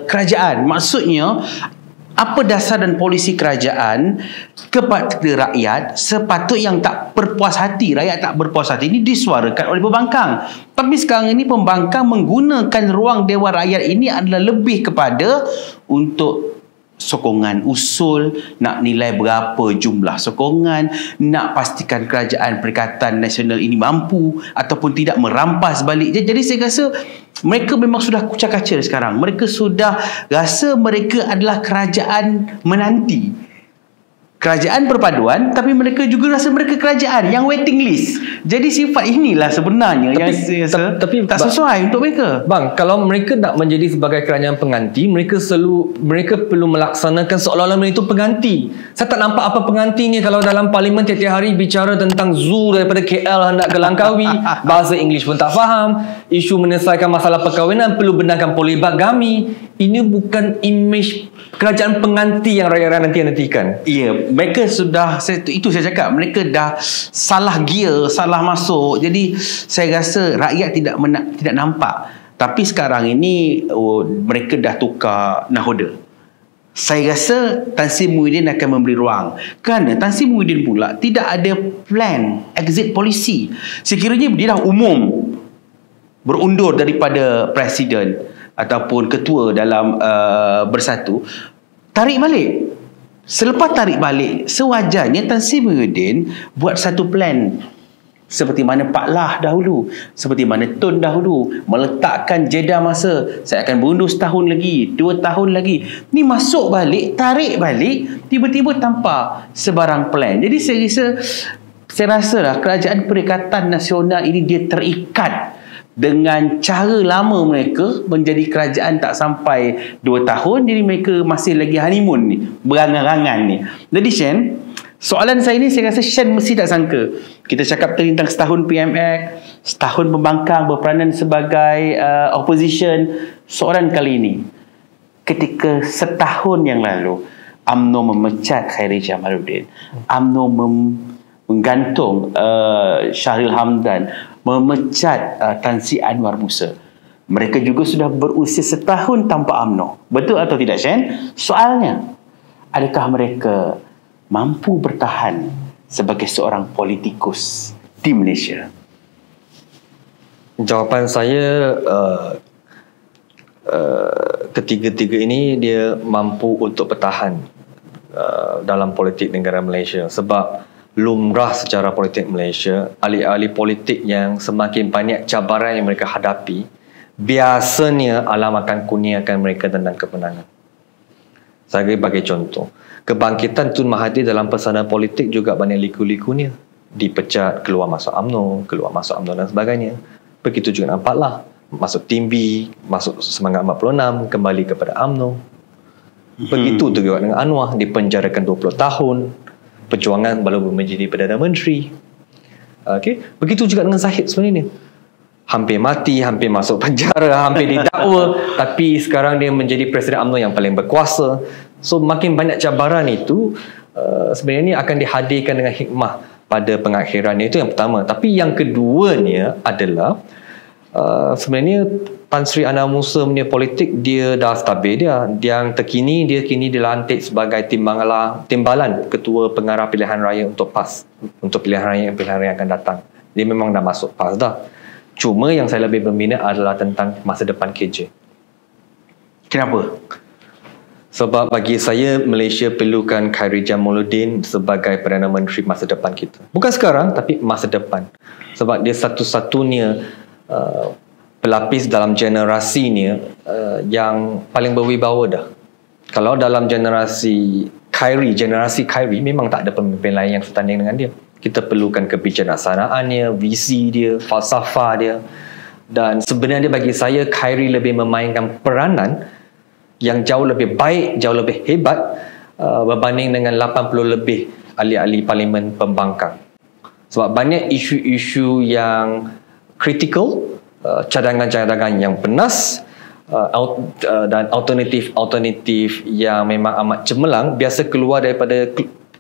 kerajaan. Maksudnya, apa dasar dan polisi kerajaan kepada rakyat sepatut yang tak berpuas hati, rakyat tak berpuas hati ini disuarakan oleh pembangkang. Tapi sekarang ini pembangkang menggunakan ruang Dewan Rakyat ini adalah lebih kepada untuk sokongan usul, nak nilai berapa jumlah sokongan, nak pastikan kerajaan Perikatan Nasional ini mampu ataupun tidak merampas balik. Jadi saya rasa mereka memang sudah kucak kaca sekarang. Mereka sudah rasa mereka adalah kerajaan menanti. Kerajaan perpaduan, tapi mereka juga rasa mereka kerajaan yang waiting list. Jadi sifat inilah sebenarnya yang saya rasa tak sesuai untuk mereka. Bang, kalau mereka nak menjadi sebagai kerajaan pengganti, mereka perlu melaksanakan seolah-olah mereka itu pengganti. Saya tak nampak apa penggantinya kalau dalam parlimen tiap-tiap hari bicara tentang zoo daripada KL hendak ke Langkawi, bahasa Inggeris pun tak faham, isu menyelesaikan masalah perkahwinan perlu benarkan poligami. Ini bukan imej kerajaan pengganti yang rakyat nanti nantikan. Ya, mereka sudah, itu saya cakap, mereka dah salah gear, salah masuk. Jadi saya rasa rakyat tidak nampak. Tapi sekarang ini mereka dah tukar nahoda. Saya rasa Tan Sri Muhyiddin akan memberi ruang. Kerana Tan Sri Muhyiddin pula tidak ada plan exit policy. Sekiranya dia dah umum berundur daripada presiden ataupun ketua dalam Bersatu, tarik balik. Selepas tarik balik, sewajarnya Tan Sri Muhyiddin buat satu plan. Seperti mana Pak Lah dahulu, seperti mana Tun dahulu, meletakkan jeda masa. Saya akan berundur setahun lagi, 2 tahun lagi. Ni masuk balik, tarik balik, tiba-tiba tanpa sebarang plan. Jadi saya rasa lah kerajaan Perikatan Nasional ini dia terikat dengan cara lama mereka menjadi kerajaan tak sampai 2 tahun. Jadi mereka masih lagi honeymoon ni, berangan-angan ni. Jadi Shen, soalan saya ni saya rasa Shen mesti tak sangka. Kita cakap tentang setahun PMX, setahun pembangkang berperanan sebagai opposition. Soalan kali ini, ketika setahun yang lalu UMNO memecat Khairi Jamaluddin, UMNO menggantung Syahril Hamdan, memecat Tan Sri Anwar Musa. Mereka juga sudah berusia setahun tanpa UMNO. Betul atau tidak, Shen? Soalnya, adakah mereka mampu bertahan sebagai seorang politikus di Malaysia? Jawapan saya, ketiga-tiga ini dia mampu untuk bertahan dalam politik negara Malaysia. Sebab lumrah secara politik Malaysia, ahli-ahli politik yang semakin banyak cabaran yang mereka hadapi, biasanya alam akan kurniakan mereka tentang kemenangan. Saya bagi contoh, kebangkitan Tun Mahathir dalam pesana politik juga banyak liku-likunya. Dipecat, keluar masuk UMNO dan sebagainya. Begitu juga nampak lah, masuk Tim B, masuk Semangat 46, kembali kepada UMNO. Begitu juga dengan Anwar, dipenjarakan 20 tahun. Perjuangan baru menjadi Perdana Menteri. Okay. Begitu juga dengan Zahid sebenarnya. Hampir mati, hampir masuk penjara, hampir didakwa, tapi sekarang dia menjadi Presiden UMNO yang paling berkuasa. So makin banyak cabaran itu sebenarnya akan dihadirkan dengan hikmah pada pengakhirannya. Itu yang pertama. Tapi yang keduanya adalah sebenarnya Tan Sri Anwar Musa punya politik dia dah stabil dia. Yang terkini dia kini dilantik sebagai timbalan ketua pengarah pilihan raya untuk PAS, untuk pilihan raya yang akan datang. Dia memang dah masuk PAS dah. Cuma yang saya lebih berminat adalah tentang masa depan KJ. Kenapa? Sebab bagi saya Malaysia perlukan Khairi Jamaluddin sebagai Perdana Menteri masa depan kita. Bukan sekarang tapi masa depan. Sebab dia satu-satunya pelapis dalam generasinya yang paling berwibawa dah. Kalau dalam generasi Khairi memang tak ada pemimpin lain yang setanding dengan dia. Kita perlukan kebijaksanaannya, visi dia, falsafah dia. Dan sebenarnya bagi saya Khairi lebih memainkan peranan yang jauh lebih baik, jauh lebih hebat berbanding dengan 80 lebih ahli-ahli parlimen pembangkang. Sebab banyak isu-isu yang kritikal, cadangan-cadangan yang penas dan alternatif-alternatif yang memang amat cemerlang biasa keluar daripada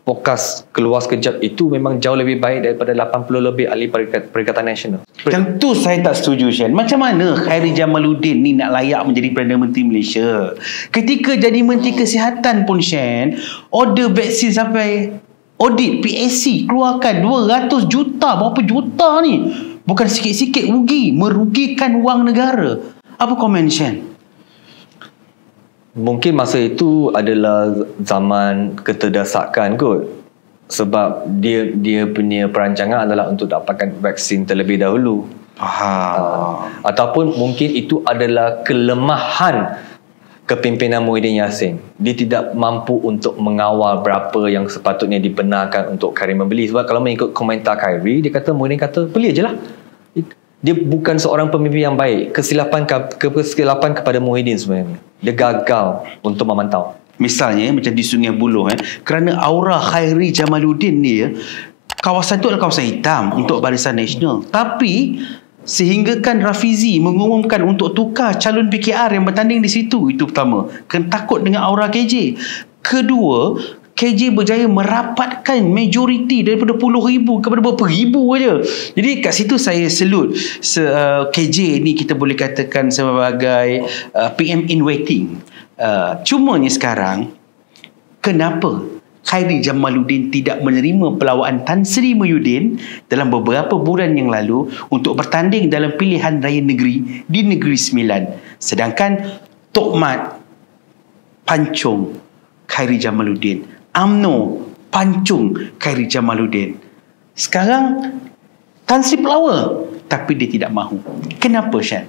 podcast keluar sekejap itu memang jauh lebih baik daripada 80 lebih ahli Perikatan Nasional. Yang tu saya tak setuju, Shan. Macam mana Khairy Jamaluddin ni nak layak menjadi Perdana Menteri Malaysia? Ketika jadi Menteri Kesihatan pun, Shan, order vaksin sampai audit PAC keluarkan 200 juta. Berapa juta ni? Bukan sikit-sikit rugi. Merugikan wang negara. Apa komen, Shan? Mungkin masa itu adalah zaman keterdesakan kot. Sebab dia punya perancangan adalah untuk dapatkan vaksin terlebih dahulu. Ataupun mungkin itu adalah kelemahan kepimpinan Muhyiddin Yassin. Dia tidak mampu untuk mengawal berapa yang sepatutnya dibenarkan untuk Khairy membeli. Sebab kalau mengikut komentar Khairy, dia kata Muhyiddin kata beli je lah. Dia bukan seorang pemimpin yang baik. Kesilapan kepada Muhyiddin sebenarnya. Dia gagal untuk memantau. Misalnya macam di Sungai Buloh, kerana aura Khairy Jamaluddin ni, kawasan tu adalah kawasan hitam untuk Barisan Nasional. Tapi sehinggakan Rafizi mengumumkan untuk tukar calon PKR yang bertanding di situ. Itu pertama. Kena takut dengan aura KJ. Kedua, KJ berjaya merapatkan majoriti daripada puluh ribu kepada berapa ribu aja. Jadi kat situ saya salute. KJ ni kita boleh katakan sebagai PM in waiting. Cumanya sekarang, kenapa Khairy Jamaluddin tidak menerima pelawaan Tan Sri Muhyiddin dalam beberapa bulan yang lalu untuk bertanding dalam pilihan raya negeri di Negeri Sembilan, sedangkan Tokmat pancung Khairy Jamaluddin, UMNO pancung Khairy Jamaluddin. Sekarang Tan Sri pelawa tapi dia tidak mahu. Kenapa, Shan?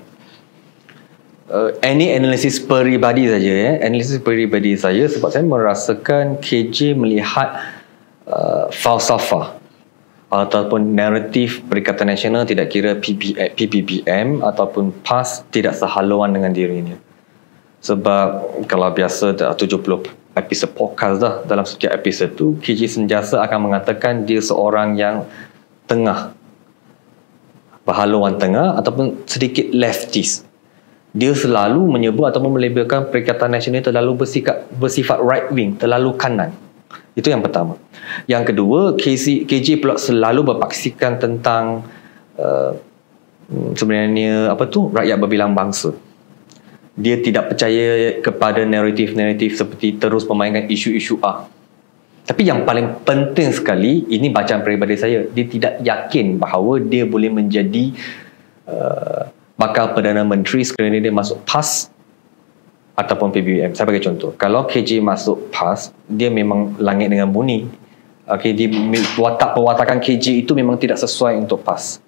Any analisis peribadi saja, analisis peribadi saya, sebab saya merasakan KJ melihat falsafah ataupun naratif Perikatan Nasional, tidak kira PPPM ataupun PAS, tidak sehaluan dengan dirinya. Sebab kalau biasa 70 episod podcast dah, dalam setiap episod tu KJ sentiasa akan mengatakan dia seorang yang tengah, berhaluan tengah ataupun sedikit leftist. Dia selalu menyebut ataupun melabelkan Perikatan Nasional terlalu bersifat right wing, terlalu kanan. Itu yang pertama. Yang kedua, KJ pula selalu berpaksikan tentang sebenarnya rakyat berbilang bangsa. Dia tidak percaya kepada naratif-naratif seperti terus memainkan isu-isu A. Tapi yang paling penting sekali, ini bacaan peribadi saya, dia tidak yakin bahawa dia boleh menjadi bakal Perdana Menteri sekiranya dia masuk PAS ataupun PBBM. Saya bagi contoh. Kalau KJ masuk PAS, dia memang langit dengan bumi. Okay, perwatakan KJ itu memang tidak sesuai untuk PAS.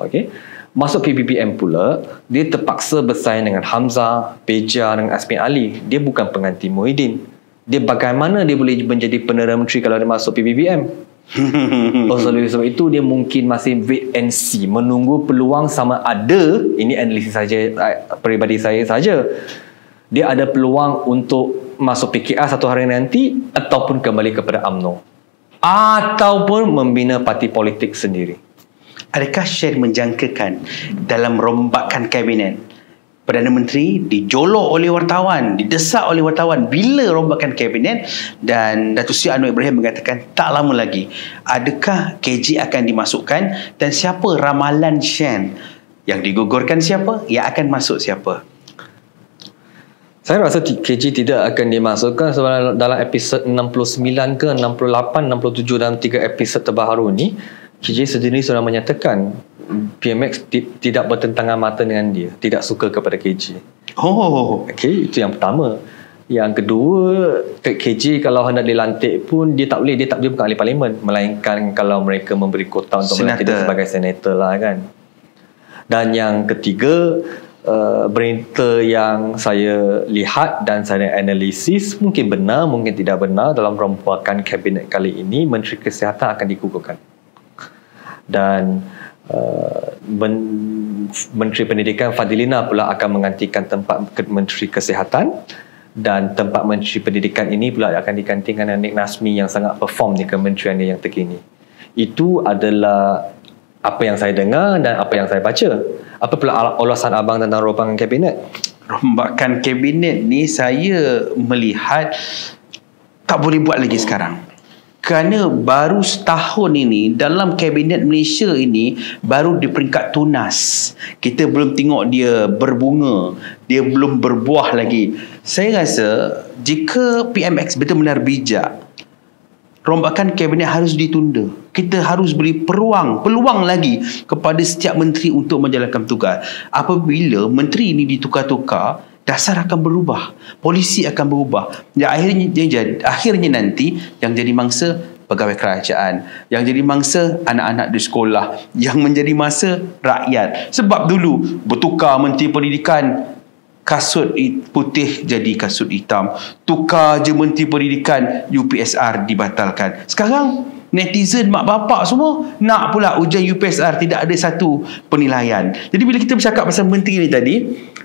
Okay. Masuk PBBM pula, dia terpaksa bersaing dengan Hamzah, Beja dengan Asmin Ali. Dia bukan pengganti Muhyiddin. Dia bagaimana dia boleh menjadi Perdana Menteri kalau dia masuk PBBM? Sebab itu dia mungkin masih wait and see, menunggu peluang sama ada, ini analisis saja peribadi saya saja, dia ada peluang untuk masuk PKR satu hari nanti ataupun kembali kepada UMNO ataupun membina parti politik sendiri. Adakah Syed menjangkakan dalam rombakan kabinet Perdana Menteri dijolok oleh wartawan, didesak oleh wartawan bila rombakan kabinet, dan Datuk Seri Anwar Ibrahim mengatakan tak lama lagi adakah KJ akan dimasukkan, dan siapa ramalan Shan yang digugurkan, siapa yang akan masuk siapa? Saya rasa KJ tidak akan dimasukkan sebab dalam episod 69 ke 68, 67 dalam 3 episod terbaru ni, KJ sendiri sudah menyatakan PMX tidak bertentangan mata dengan dia, tidak suka kepada KJ. Okey, itu yang pertama. Yang kedua, KJ kalau hendak dilantik pun dia tak boleh, dia bukan ahli parlimen, melainkan kalau mereka memberi kota untuk melantik dia sebagai senator lah kan. Dan yang ketiga, berita yang saya lihat dan saya analisis mungkin benar, mungkin tidak benar, dalam rombakan kabinet kali ini Menteri Kesihatan akan digugurkan. Dan Menteri Pendidikan Fadilina pula akan menggantikan tempat Menteri Kesihatan, dan tempat Menteri Pendidikan ini pula akan digantikan dengan Nik Nazmi yang sangat perform di kementeriannya yang terkini. Itu adalah apa yang saya dengar dan apa yang saya baca. Apa pula ulasan abang tentang rombakan kabinet? Rombakan kabinet ni saya melihat tak boleh buat lagi sekarang. kerana baru setahun ini dalam Kabinet Malaysia ini baru di peringkat tunas. Kita belum tengok dia berbunga, dia belum berbuah lagi. Saya rasa jika PMX betul-benar bijak, rombakan kabinet harus ditunda. Kita harus beri peluang lagi kepada setiap menteri untuk menjalankan tugas. Apabila menteri ini ditukar-tukar, dasar akan berubah, polisi akan berubah. Ya, akhirnya nanti yang jadi mangsa pegawai kerajaan, yang jadi mangsa anak-anak di sekolah, yang menjadi mangsa rakyat. Sebab dulu bertukar menteri pendidikan, kasut putih jadi kasut hitam. Tukar je menteri pendidikan, UPSR dibatalkan. Sekarang netizen, mak bapak semua nak pula ujian UPSR, tidak ada satu penilaian. Jadi bila kita bercakap pasal menteri ni tadi,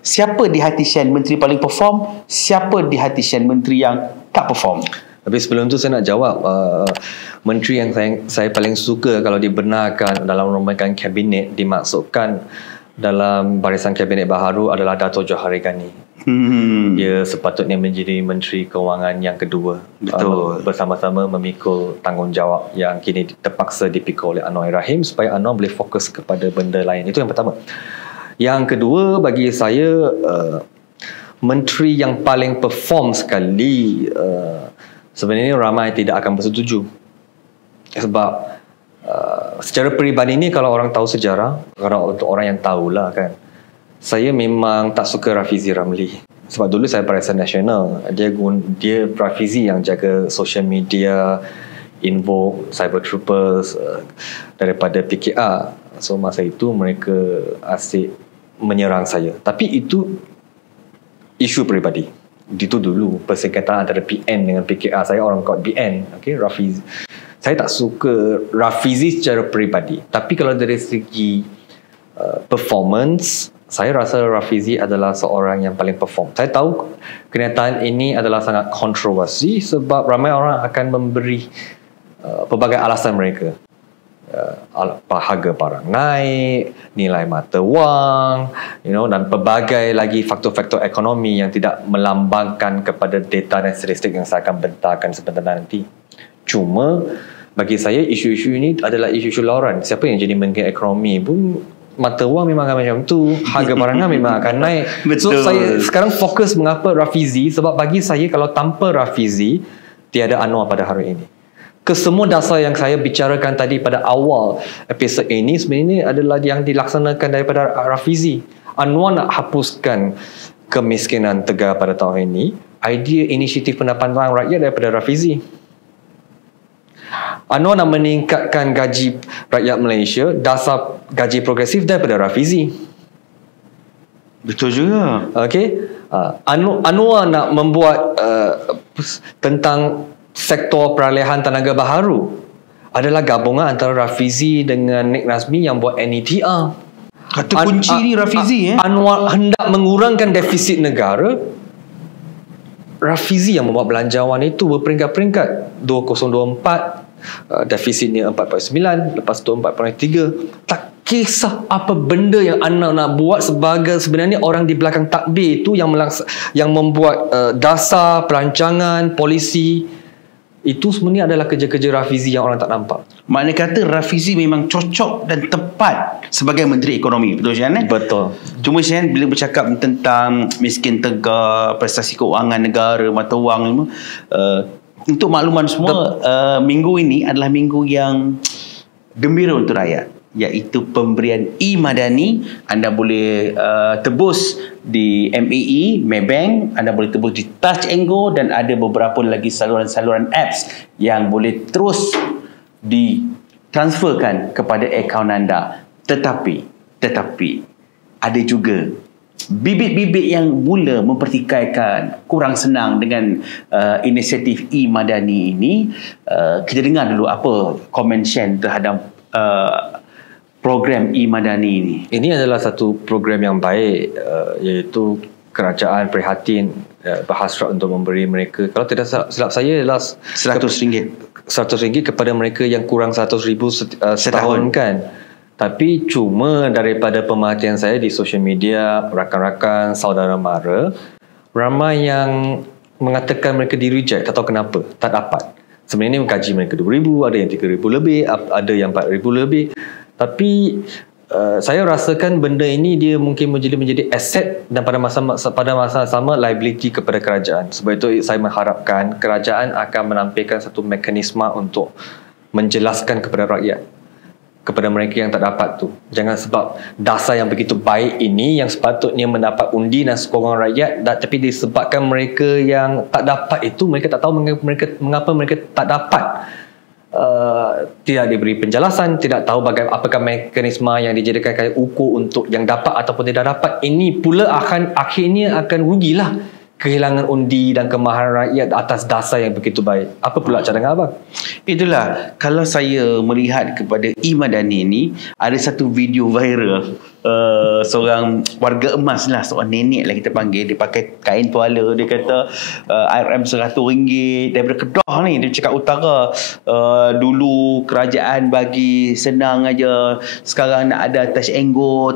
siapa di hati Shen menteri paling perform, siapa di hati Shen menteri yang tak perform? Tapi sebelum tu saya nak jawab, menteri yang saya paling suka kalau dibenarkan dalam rombakan kabinet dimasukkan dalam barisan kabinet baharu adalah Dato' Johari Ghani. Dia sepatutnya menjadi Menteri Kewangan yang kedua. Betul. Bersama-sama memikul tanggungjawab yang kini terpaksa dipikul oleh Anwar Ibrahim supaya Anwar boleh fokus kepada benda lain. Itu yang pertama. Yang kedua, bagi saya menteri yang paling perform sekali, sebenarnya ramai tidak akan bersetuju. Sebab secara peribadi ni, kalau orang tahu sejarah, kalau untuk orang yang tahulah kan, saya memang tak suka Rafizi Ramli. Sebab dulu saya Barisan Nasional, dia Rafizi yang jaga social media, invoke cyber troopers daripada PKR. So masa itu mereka asyik menyerang saya. Tapi itu isu peribadi. Itu dulu persengketaan antara PN dengan PKR. Saya orang kod BN, okay, Rafizi. Saya tak suka Rafizi secara peribadi. Tapi kalau dari segi performance, saya rasa Rafizi adalah seorang yang paling perform. Saya tahu kenyataan ini adalah sangat kontroversi sebab ramai orang akan memberi pelbagai alasan mereka. Harga barang naik, nilai mata wang, dan pelbagai lagi faktor-faktor ekonomi yang tidak melambangkan kepada data dan statistik yang saya akan bentarkan sebentar nanti. Cuma bagi saya isu-isu ini adalah isu-isu lauran. Siapa yang jadi menteri ekonomi pun mata wang memang akan macam tu, harga barangan memang akan naik. So saya sekarang fokus mengapa Rafizi, sebab bagi saya kalau tanpa Rafizi tiada Anwar pada hari ini. Kesemua dasar yang saya bicarakan tadi pada awal episod ini sebenarnya adalah yang dilaksanakan daripada Rafizi. Anwar nak hapuskan kemiskinan Tegar pada tahun ini, idea inisiatif pendapatan rakyat daripada Rafizi. Anwar nak meningkatkan gaji rakyat Malaysia, dasar gaji progresif daripada Rafizi. Betul juga. Okey. Anwar nak membuat tentang sektor peralihan tenaga baharu, adalah gabungan antara Rafizi dengan Nik Nazmi yang buat NETR. Kata kunci ni Rafizi. Anwar hendak mengurangkan defisit negara. Rafizi yang membuat belanjawan itu berperingkat-peringkat. 2024 defisitnya 4.9, lepas tu 4.3. Tak kisah apa benda yang anak nak buat, sebenarnya orang di belakang takbir itu yang membuat dasar perancangan polisi. Itu sebenarnya adalah kerja-kerja Rafizi yang orang tak nampak. Maknanya kata Rafizi memang cocok dan tepat sebagai Menteri Ekonomi. Betul Shan? Betul. Cuma Shan, bila bercakap tentang miskin Tegar, prestasi keuangan negara, mata wang, untuk makluman semua, minggu ini adalah minggu yang gembira untuk rakyat, iaitu pemberian e-Madani. Anda boleh tebus di MAE, Maybank, anda boleh tebus di Touch and Go, dan ada beberapa lagi saluran-saluran apps yang boleh terus ditransferkan kepada akaun anda. Tetapi ada juga bibit-bibit yang mula mempertikaikan, kurang senang dengan inisiatif e-Madani ini. Kita dengar dulu apa komen Shen terhadap program e-Madani ini. Ini adalah satu program yang baik, iaitu kerajaan prihatin, berhasrat untuk memberi mereka, kalau tidak silap saya, adalah RM100 kepada mereka yang kurang RM100,000 setahun kan. Tapi cuma daripada pemerhatian saya di social media, rakan-rakan, saudara mara, ramai yang mengatakan mereka di reject, tak tahu kenapa, tak dapat. Sebenarnya gaji mereka 2,000, ada yang 3,000 lebih, ada yang 4,000 lebih. Tapi saya rasakan benda ini dia mungkin menjadi aset dan pada masa sama liability kepada kerajaan. Sebab itu saya mengharapkan kerajaan akan menampilkan satu mekanisme untuk menjelaskan kepada rakyat, kepada mereka yang tak dapat tu. Jangan sebab dasar yang begitu baik ini yang sepatutnya mendapat undi dan sokongan rakyat, tapi disebabkan mereka yang tak dapat itu, mereka tak tahu mengapa mereka tak dapat. Tidak diberi penjelasan, tidak tahu apakah mekanisme yang dijadikan kayak ukur untuk yang dapat ataupun tidak dapat. Ini pula akhirnya akan rugilah, kehilangan undi dan kemaharan rakyat atas dasar yang begitu baik. Apa pula cadangan abang? Itulah, kalau saya melihat kepada Madani ni, ada satu video viral seorang warga emas lah, seorang nenek lah kita panggil, dia pakai kain tuala, dia kata RM RM100 daripada Kedah ni, dia cakap utara, dulu kerajaan bagi senang aja, sekarang nak ada touch and go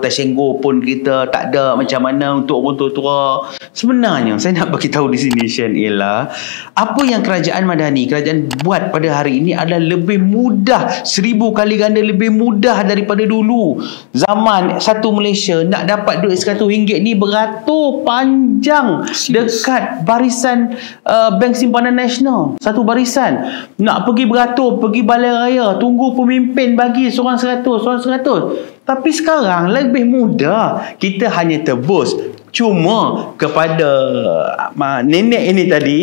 pun kita tak ada macam mana untuk orang tua-tua. Sebenarnya saya nak bagi tahu di sini, Shen, ialah apa yang kerajaan buat pada hari ini adalah lebih mudah, 1000 kali ganda lebih mudah daripada dulu. Zaman satu Malaysia nak dapat duit RM100 ni beratur panjang dekat barisan Bank Simpanan Nasional. Satu barisan nak pergi beratur, pergi balai raya, tunggu pemimpin bagi seorang 100. Tapi sekarang lebih mudah, kita hanya tebus. Cuma kepada nenek ini tadi,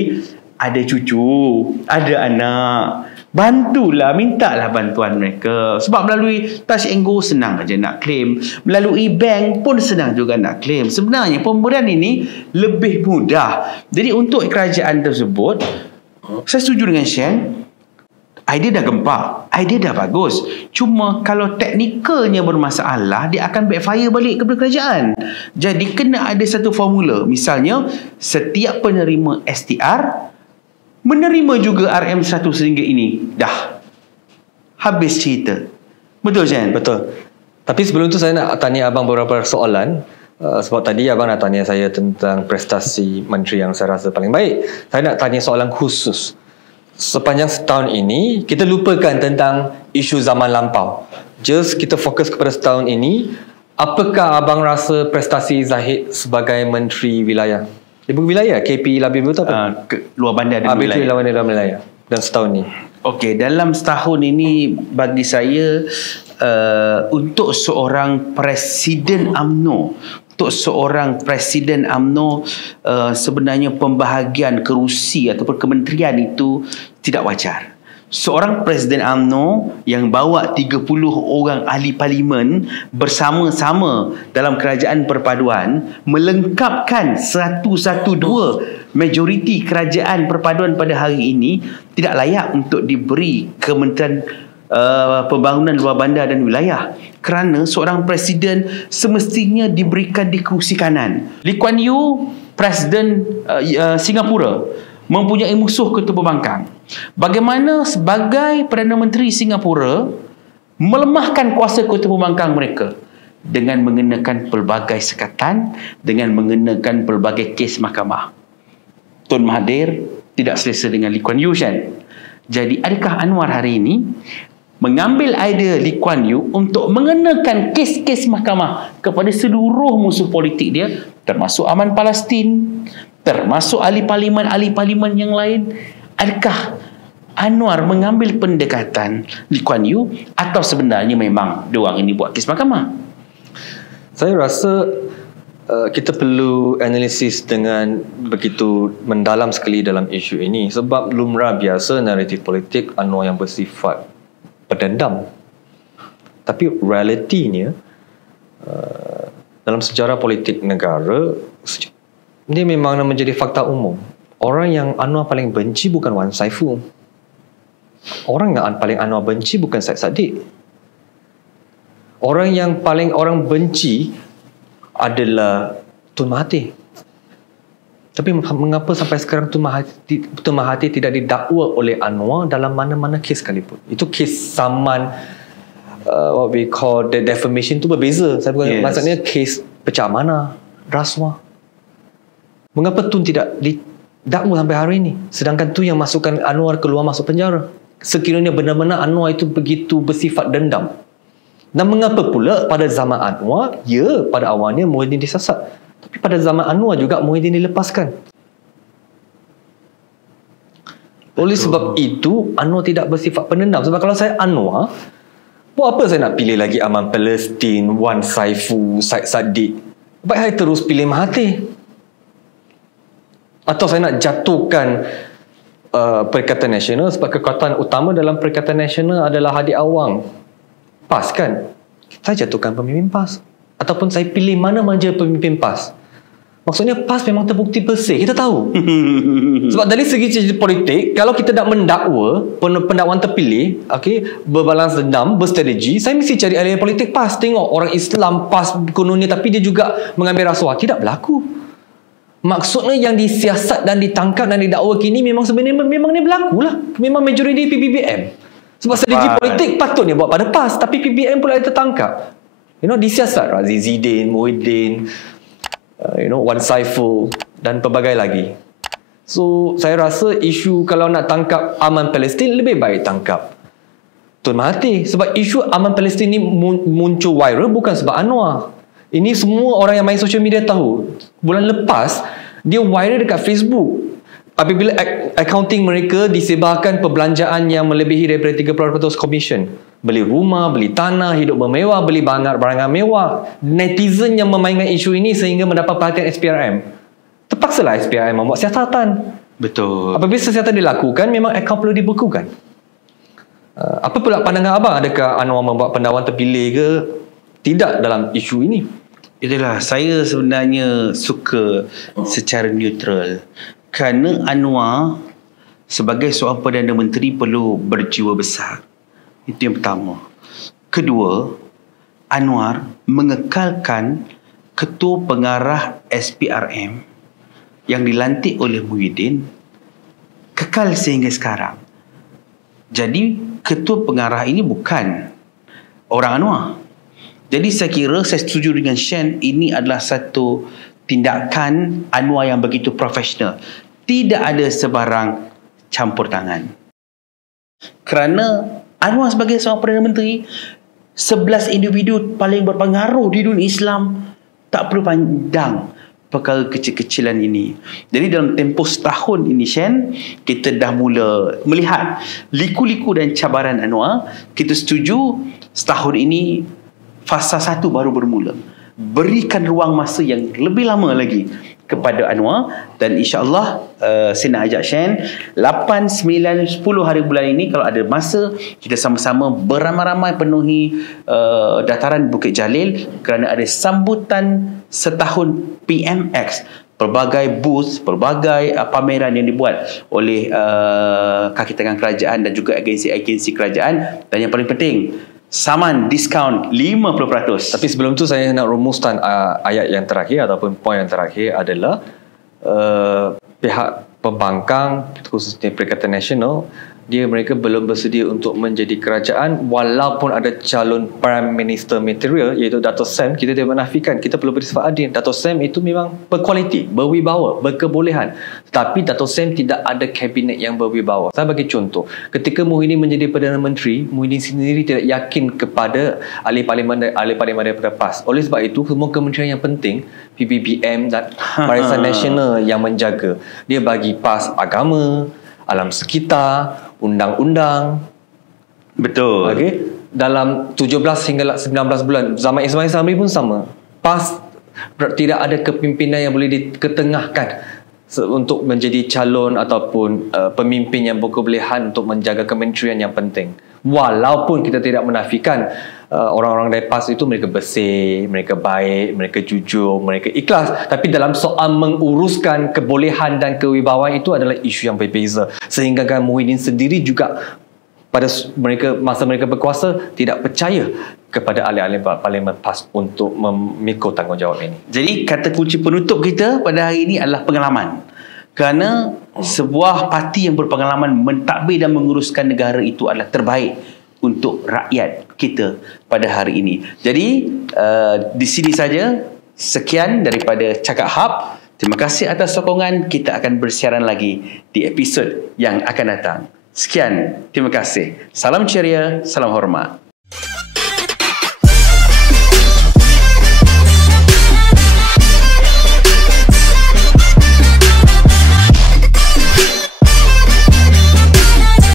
ada cucu, ada anak, bantulah, mintalah bantuan mereka. Sebab melalui touch and go senang aja nak claim, melalui bank pun senang juga nak claim. Sebenarnya pemberian ini lebih mudah. Jadi untuk kerajaan tersebut, saya setuju dengan Shen. Idea dah gempak, idea dah bagus. Cuma kalau teknikalnya bermasalah, dia akan backfire balik kepada kerajaan. Jadi kena ada satu formula. Misalnya, setiap penerima STR menerima juga RM100 ini. Dah habis cerita. Betul, Jen? Betul. Tapi sebelum tu saya nak tanya abang beberapa soalan. Sebab tadi abang nak tanya saya tentang prestasi menteri yang saya rasa paling baik. Saya nak tanya soalan khusus. Sepanjang setahun ini, kita lupakan tentang isu zaman lampau. Just kita fokus kepada setahun ini. Apakah abang rasa prestasi Zahid sebagai menteri wilayah? Dia bukan wilayah, KP Labib betul apa? Luar bandar dan wilayah. Luar bandar dan wilayah. Dan setahun ni. Okey, dalam setahun ini bagi saya, untuk seorang Presiden UMNO, sebenarnya pembahagian kerusi ataupun kementerian itu tidak wajar. Seorang Presiden UMNO yang bawa 30 orang ahli parlimen bersama-sama dalam kerajaan perpaduan melengkapkan 112 majoriti kerajaan perpaduan pada hari ini tidak layak untuk diberi Kementerian Pembangunan Luar Bandar dan Wilayah, kerana seorang presiden semestinya diberikan di kerusi kanan. Lee Kuan Yew, Presiden Singapura, mempunyai musuh ketua pembangkang. Bagaimana sebagai Perdana Menteri Singapura melemahkan kuasa ketua pembangkang mereka dengan mengenakan pelbagai sekatan, dengan mengenakan pelbagai kes mahkamah. Tun Mahathir tidak selesa dengan Lee Kuan Yew, kan? Jadi adakah Anwar hari ini mengambil idea Lee Kuan Yew untuk mengenakan kes-kes mahkamah kepada seluruh musuh politik dia, termasuk Aman Palestin, termasuk ahli parlimen yang lain? Adakah Anwar mengambil pendekatan Lee Kuan Yew, atau sebenarnya memang diorang ini buat kes mahkamah? Saya rasa kita perlu analisis dengan begitu mendalam sekali dalam isu ini, sebab lumrah biasa naratif politik Anwar yang bersifat berdendam. Tapi realitinya dalam sejarah politik negara, dia memang menjadi fakta umum. Orang yang Anwar paling benci bukan Wan Saiful. Orang yang paling Anwar benci bukan Syed Saddiq. Orang yang paling orang benci adalah Tun Mahathir. Tapi mengapa sampai sekarang Tun Mahathir tidak didakwa oleh Anwar dalam mana-mana kes sekalipun? Itu kes saman, what we call the defamation tu berbeza. Saya bukan, maksudnya kes pecah amanah, rasuah. Mengapa Tun tidak dakwa sampai hari ini. Sedangkan tu yang masukkan Anwar keluar masuk penjara. Sekiranya benar-benar Anwar itu begitu bersifat dendam. Dan mengapa pula pada zaman Anwar, ya pada awalnya Muhyiddin disesat. Tapi pada zaman Anwar juga Muhyiddin dilepaskan. Oleh sebab itu, Anwar tidak bersifat pendendam. Sebab kalau saya Anwar, buat apa saya nak pilih lagi Aman Palestin, Wan Saiful, Syed Saddiq? Baik saya terus pilih Mahathir. Atau saya nak jatuhkan Perikatan Nasional sebab kekuatan utama dalam Perikatan Nasional adalah Hadi Awang. PAS kan? Saya jatuhkan pemimpin PAS. Ataupun saya pilih mana-mana pemimpin PAS. Maksudnya PAS memang terbukti bersih. Kita tahu. Sebab dari segi politik, kalau kita nak mendakwa pendakwaan terpilih, berbalas dendam, berstrategi, saya mesti cari ahli politik PAS. Tengok orang Islam PAS kononnya tapi dia juga mengambil rasuah. Tidak berlaku. Maksudnya yang disiasat dan ditangkap dan didakwa kini memang sebenarnya memang dia berlaku lah. Memang majoriti PBBM. Sebab strategi politik patutnya buat pada PAS, tapi PBBM pula dia tertangkap. Disiasat Razi Zidin, Muhyiddin, Wan Saiful dan pelbagai lagi. So saya rasa isu kalau nak tangkap Aman Palestin lebih baik tangkap Tun Mahathir. Sebab isu Aman Palestin ni muncul viral bukan sebab Anwar. Ini semua orang yang main social media tahu. Bulan lepas dia viral dekat Facebook apabila accounting mereka disebarkan perbelanjaan yang melebihi daripada 30% komisen. Beli rumah, beli tanah, hidup bermewah, beli barangan mewah. Netizen yang memainkan isu ini sehingga mendapat perhatian SPRM. Terpaksalah SPRM membuat siasatan. Betul. Apabila siasatan dilakukan, memang akaun perlu dibekukan. Apa pula pandangan abang? Adakah Anwar membuat pendakwan terpilih ke tidak dalam isu ini? Itulah, saya sebenarnya suka secara neutral. Kerana Anwar sebagai seorang Perdana Menteri perlu berjiwa besar. Itu yang pertama. Kedua, Anwar mengekalkan Ketua Pengarah SPRM yang dilantik oleh Muhyiddin kekal sehingga sekarang. Jadi, Ketua Pengarah ini bukan orang Anwar. Jadi saya kira saya setuju dengan Shen, ini adalah satu tindakan Anwar yang begitu profesional. Tidak ada sebarang campur tangan. Kerana Anwar sebagai seorang Perdana Menteri, 11 individu paling berpengaruh di dunia Islam tak perlu pandang perkara kecil-kecilan ini. Jadi dalam tempoh setahun ini, Shen, kita dah mula melihat liku-liku dan cabaran Anwar. Kita setuju setahun ini fasa 1 baru bermula. Berikan ruang masa yang lebih lama lagi kepada Anwar dan insya-Allah saya nak ajak Shen 8, 9, 10 hari bulan ini kalau ada masa kita sama-sama beramai-ramai penuhi dataran Bukit Jalil kerana ada sambutan setahun PMX, pelbagai booth, pelbagai pameran yang dibuat oleh kaki tangan kerajaan dan juga agensi-agensi kerajaan dan yang paling penting saman diskaun 50%. Tapi sebelum tu saya nak rumuskan ayat yang terakhir ataupun poin yang terakhir adalah pihak pembangkang khususnya Perikatan Nasional mereka belum bersedia untuk menjadi kerajaan walaupun ada calon Prime Minister material iaitu Dato' Sam. Kita tidak menafikan, kita perlu bersifat adil. Dato' Sam itu memang berkualiti, berwibawa, berkebolehan. Tapi Dato' Sam tidak ada kabinet yang berwibawa. Saya bagi contoh, ketika Muhyiddin menjadi Perdana Menteri, Muhyiddin sendiri tidak yakin kepada ahli parlimen daripada PAS. Oleh sebab itu, semua kementerian yang penting PBBM dan Barisan Nasional yang menjaga. Dia bagi PAS agama, alam sekitar, undang-undang. Betul. Okey, dalam 17 hingga 19 bulan zaman Ismail Sabri pun sama. PAS tidak ada kepimpinan yang boleh diketengahkan untuk menjadi calon ataupun pemimpin yang berkebolehan untuk menjaga kementerian yang penting. Walaupun kita tidak menafikan orang-orang dari PAS itu mereka bersih, mereka baik, mereka jujur, mereka ikhlas. Tapi dalam soal menguruskan kebolehan dan kewibawaan itu adalah isu yang berbeza. Sehingga kan Muhyiddin sendiri juga pada masa mereka berkuasa tidak percaya kepada ahli-ahli parlimen PAS untuk memikul tanggungjawab ini. Jadi kata kunci penutup kita pada hari ini adalah pengalaman. Kerana sebuah parti yang berpengalaman mentadbir dan menguruskan negara itu adalah terbaik untuk rakyat kita pada hari ini. Jadi di sini saja sekian daripada Cakap Hub. Terima kasih atas sokongan. Kita akan bersiaran lagi di episod yang akan datang. Sekian, terima kasih. Salam ceria, salam hormat.